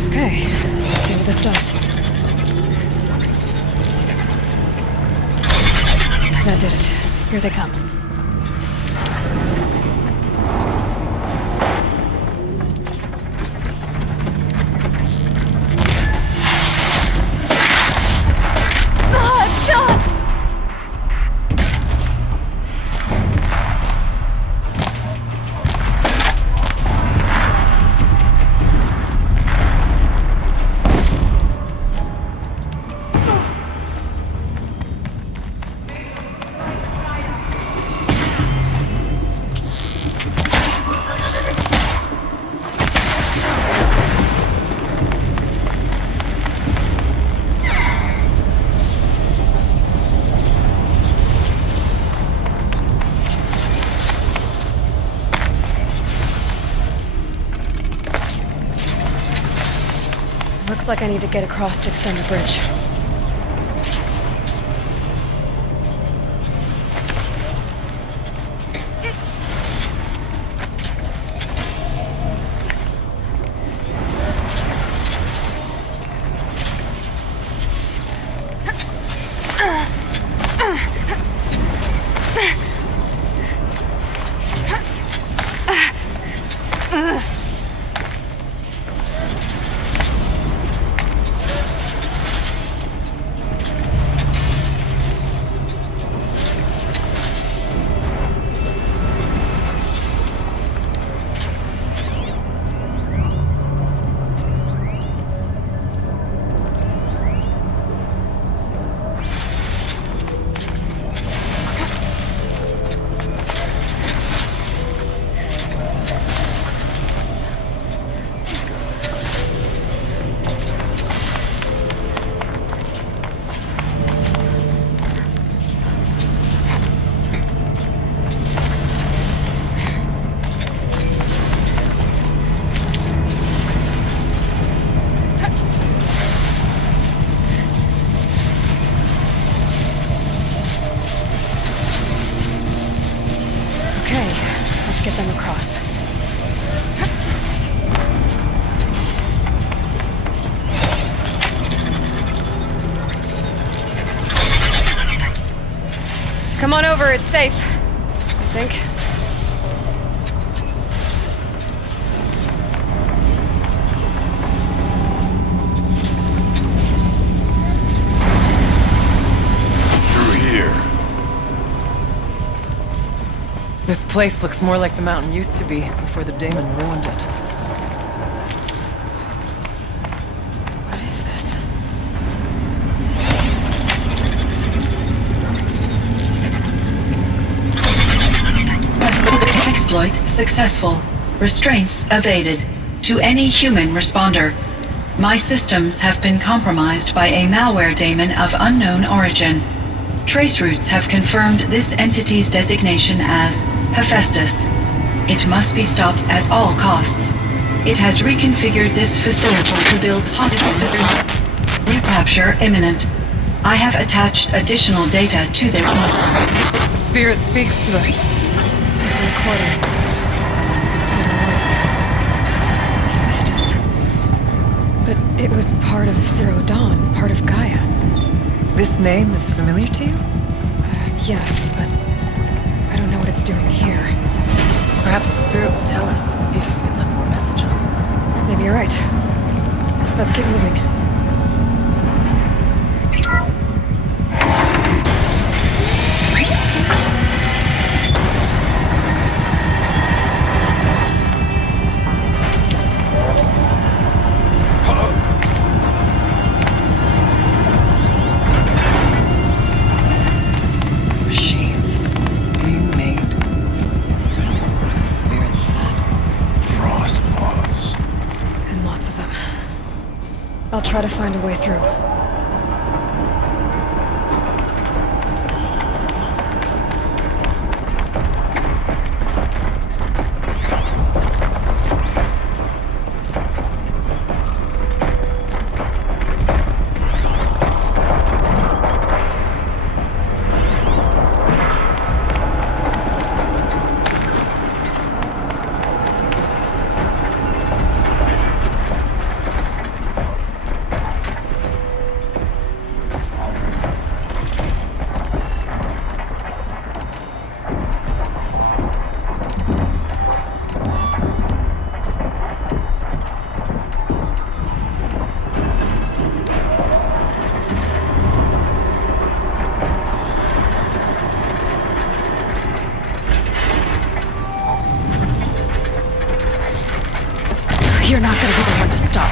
Okay, let's see what this does. That did it. Here they come. Looks like I need to get across to extend the bridge. Get them across. Come on over, it's safe, I think. Through here. This place looks more like the mountain used to be before the daemon ruined it. What is this? Exploit successful. Restraints evaded. To any human responder. My systems have been compromised by a malware daemon of unknown origin. Trace routes have confirmed this entity's designation as Hephaestus. It must be stopped at all costs. It has reconfigured this facility to build hostile recapture imminent. I have attached additional data to this. Spirit speaks to us. It's a recording. Hephaestus. But it was part of Zero Dawn, part of Gaia. This name is familiar to you? Yes, but I don't know what it's doing here. Perhaps the spirit will tell us if it left more messages. Maybe you're right. Let's keep moving. I'll try to find a way through. You're not gonna be the one to stop.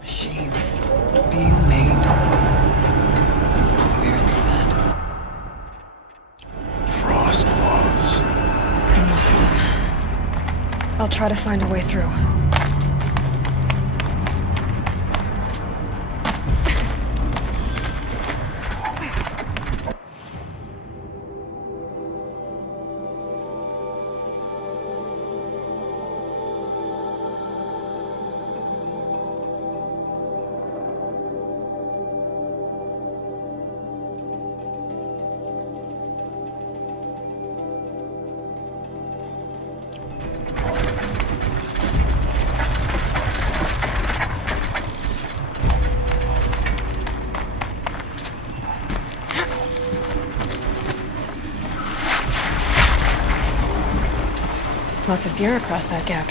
Machines being made, as the spirit said. Frost claws. And lots of them. I'll try to find a way through. Lots of gear across that gap.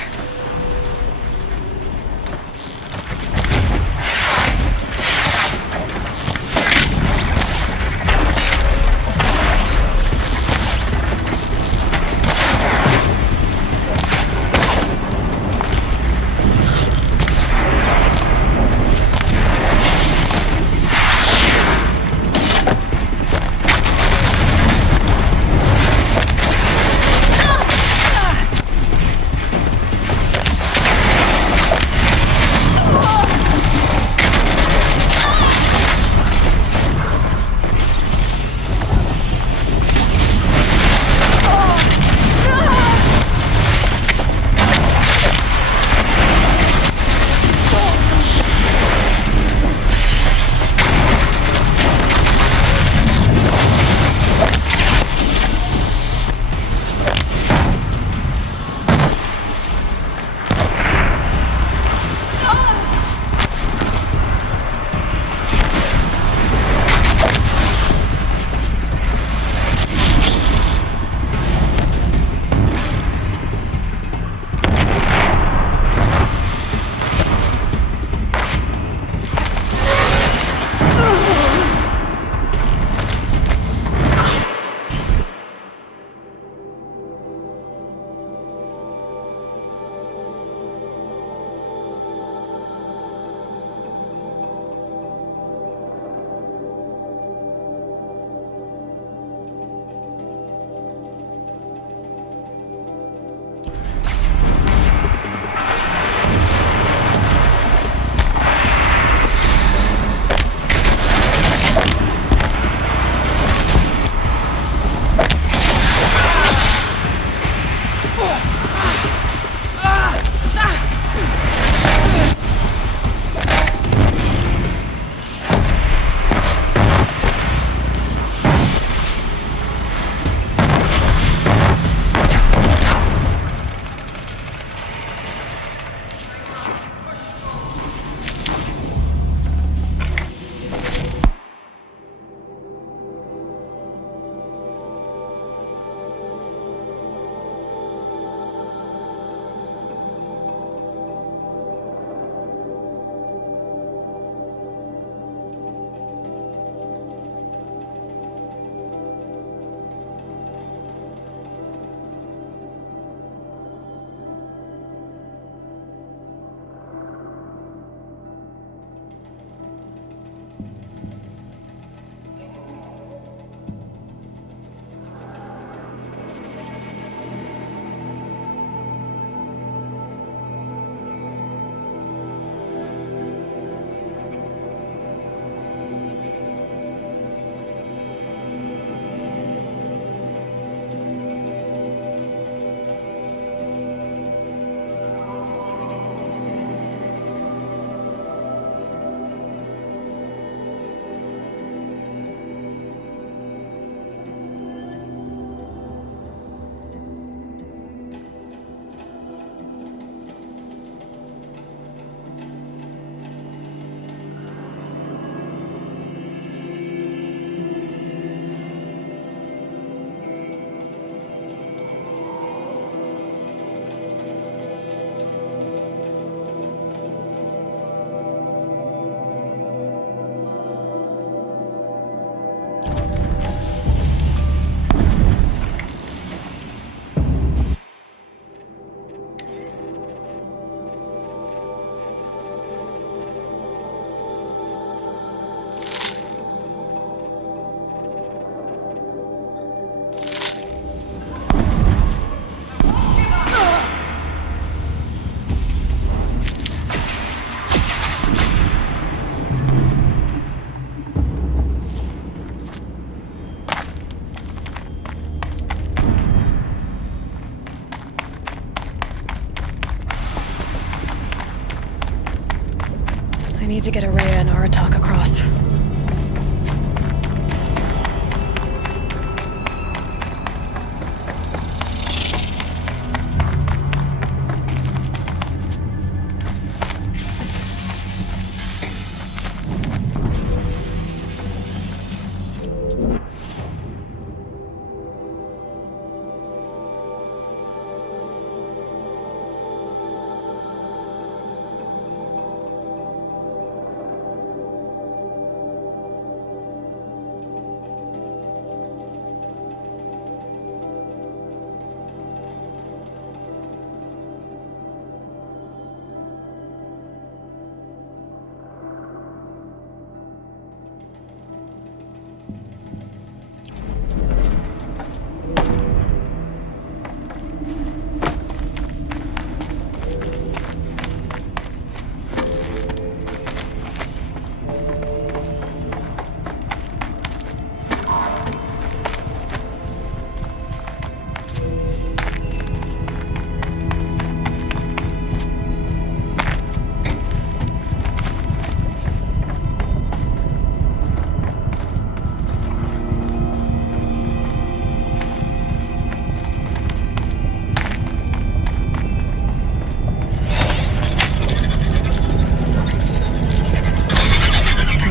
need to get Araya and Aratak across.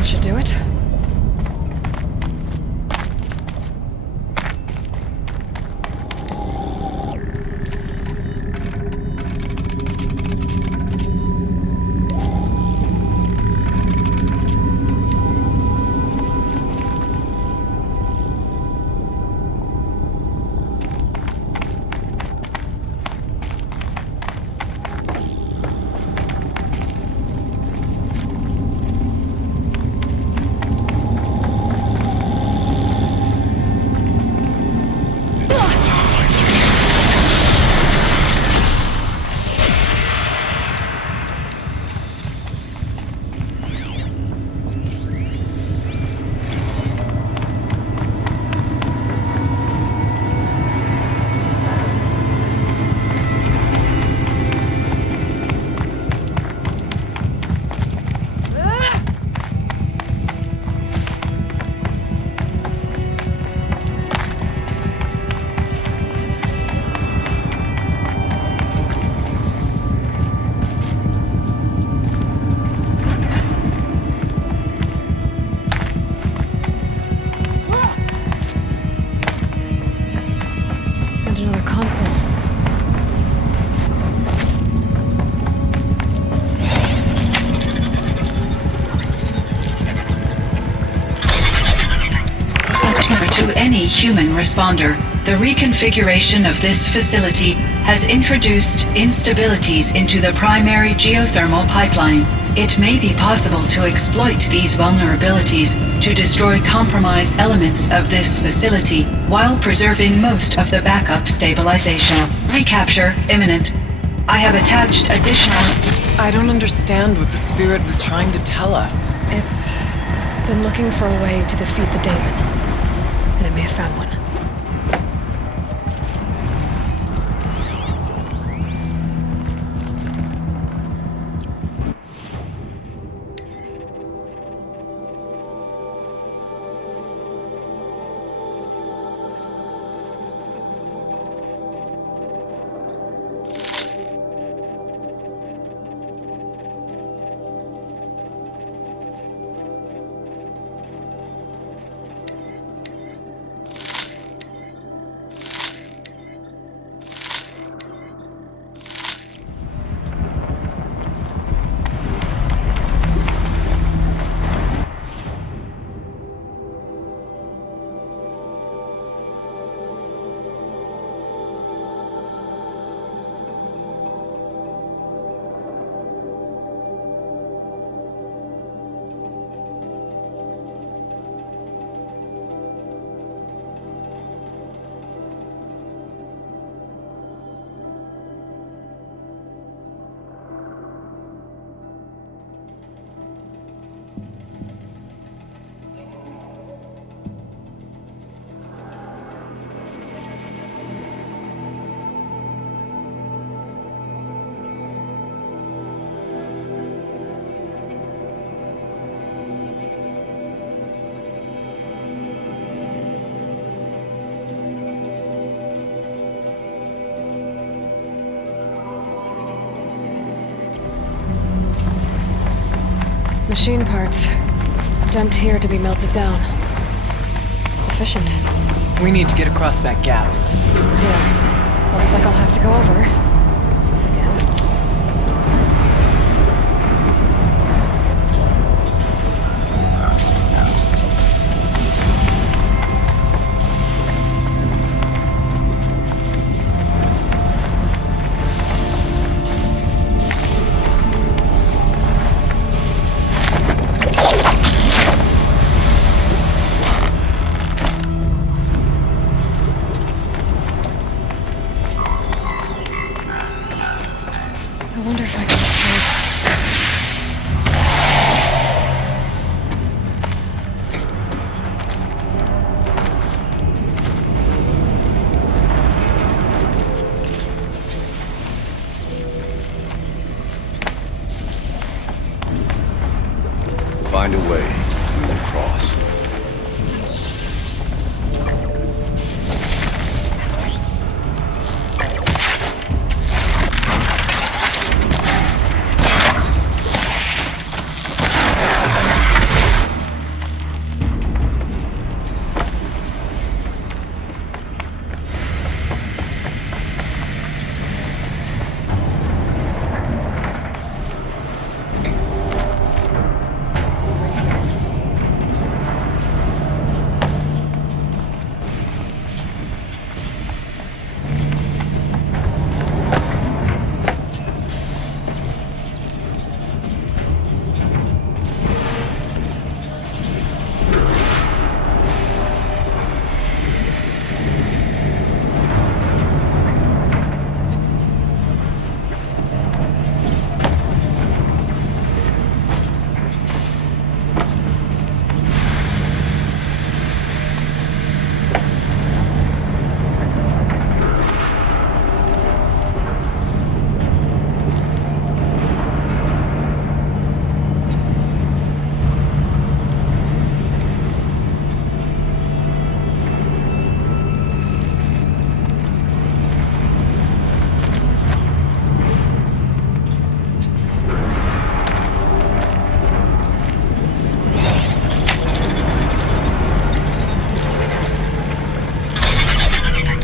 Should do it. To any human responder, the reconfiguration of this facility has introduced instabilities into the primary geothermal pipeline. It may be possible to exploit these vulnerabilities to destroy compromised elements of this facility while preserving most of the backup stabilization. Recapture imminent. I have attached additional... I don't understand what the spirit was trying to tell us. It's been looking for a way to defeat the daemon. And it may have found one. Machine parts. Dumped here to be melted down. Efficient. We need to get across that gap. Yeah. Looks like I'll have to go over. Again. I wonder if I can escape. Find a way. We will cross.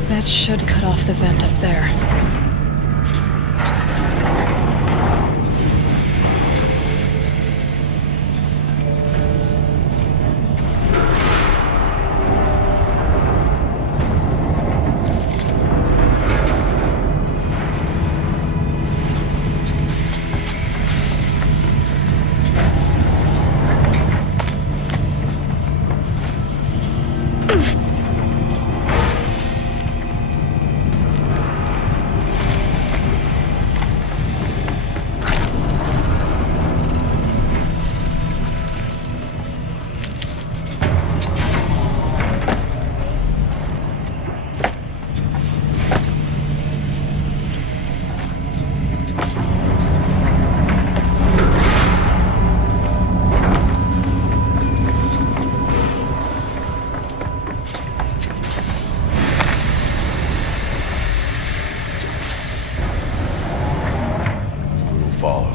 That should cut off the vent up there. Follow.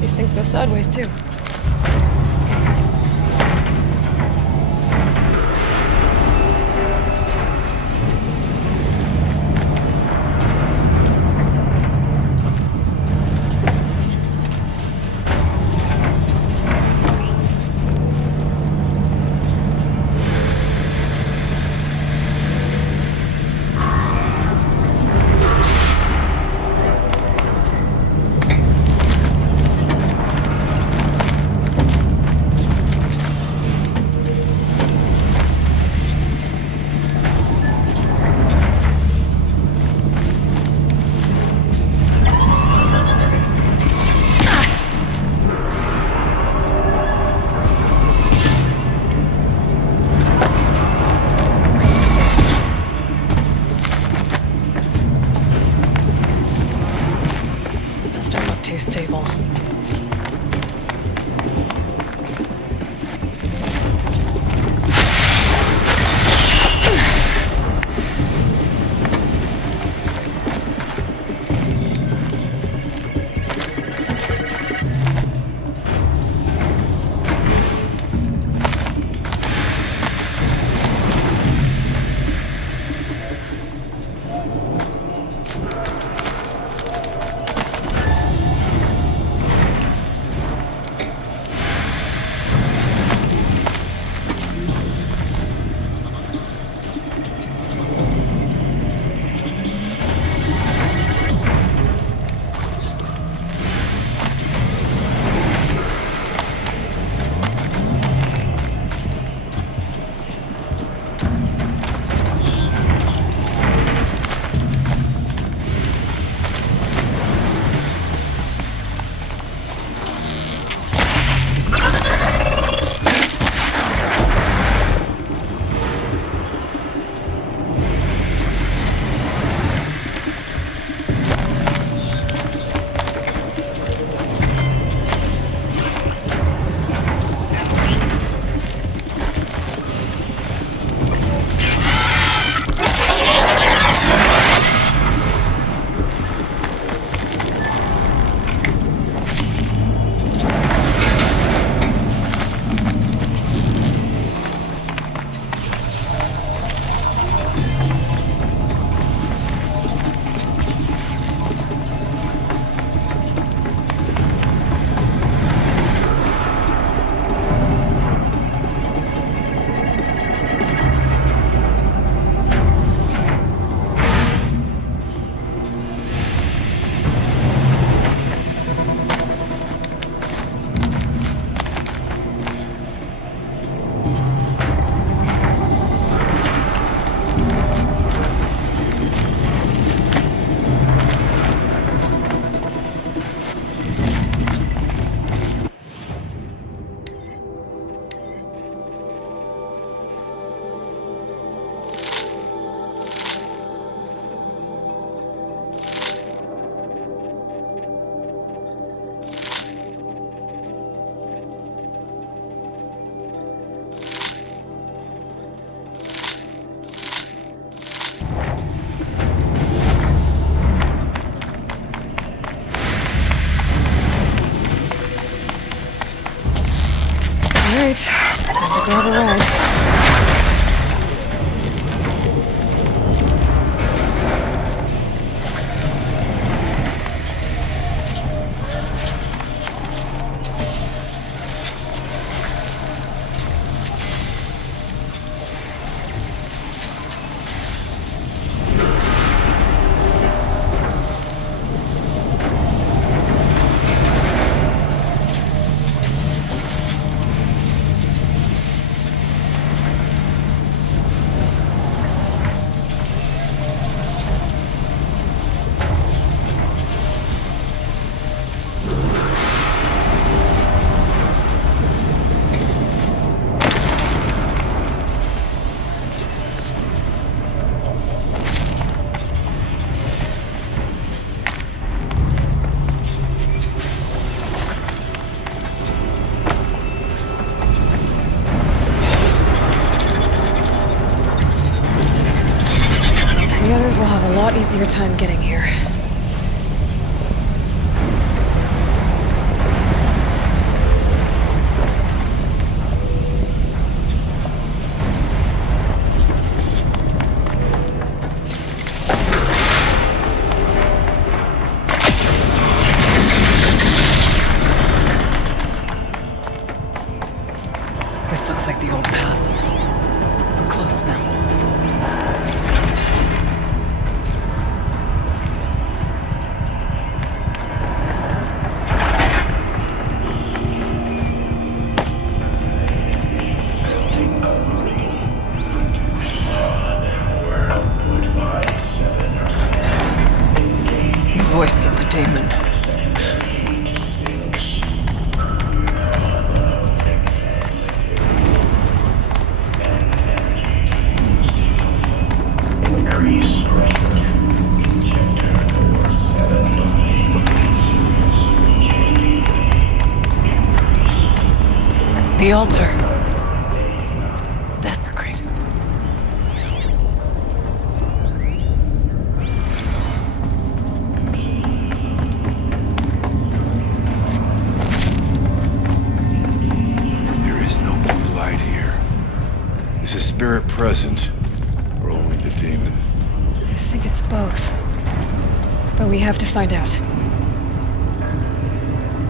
These things go sideways, too. too stable. Alright, time to grab a ride. The others will have a lot easier time getting here. This looks like the old path. We're close now. The altar. Desecrated. There is no blue light here. Is a spirit present, or only the demon? I think it's both. But we have to find out.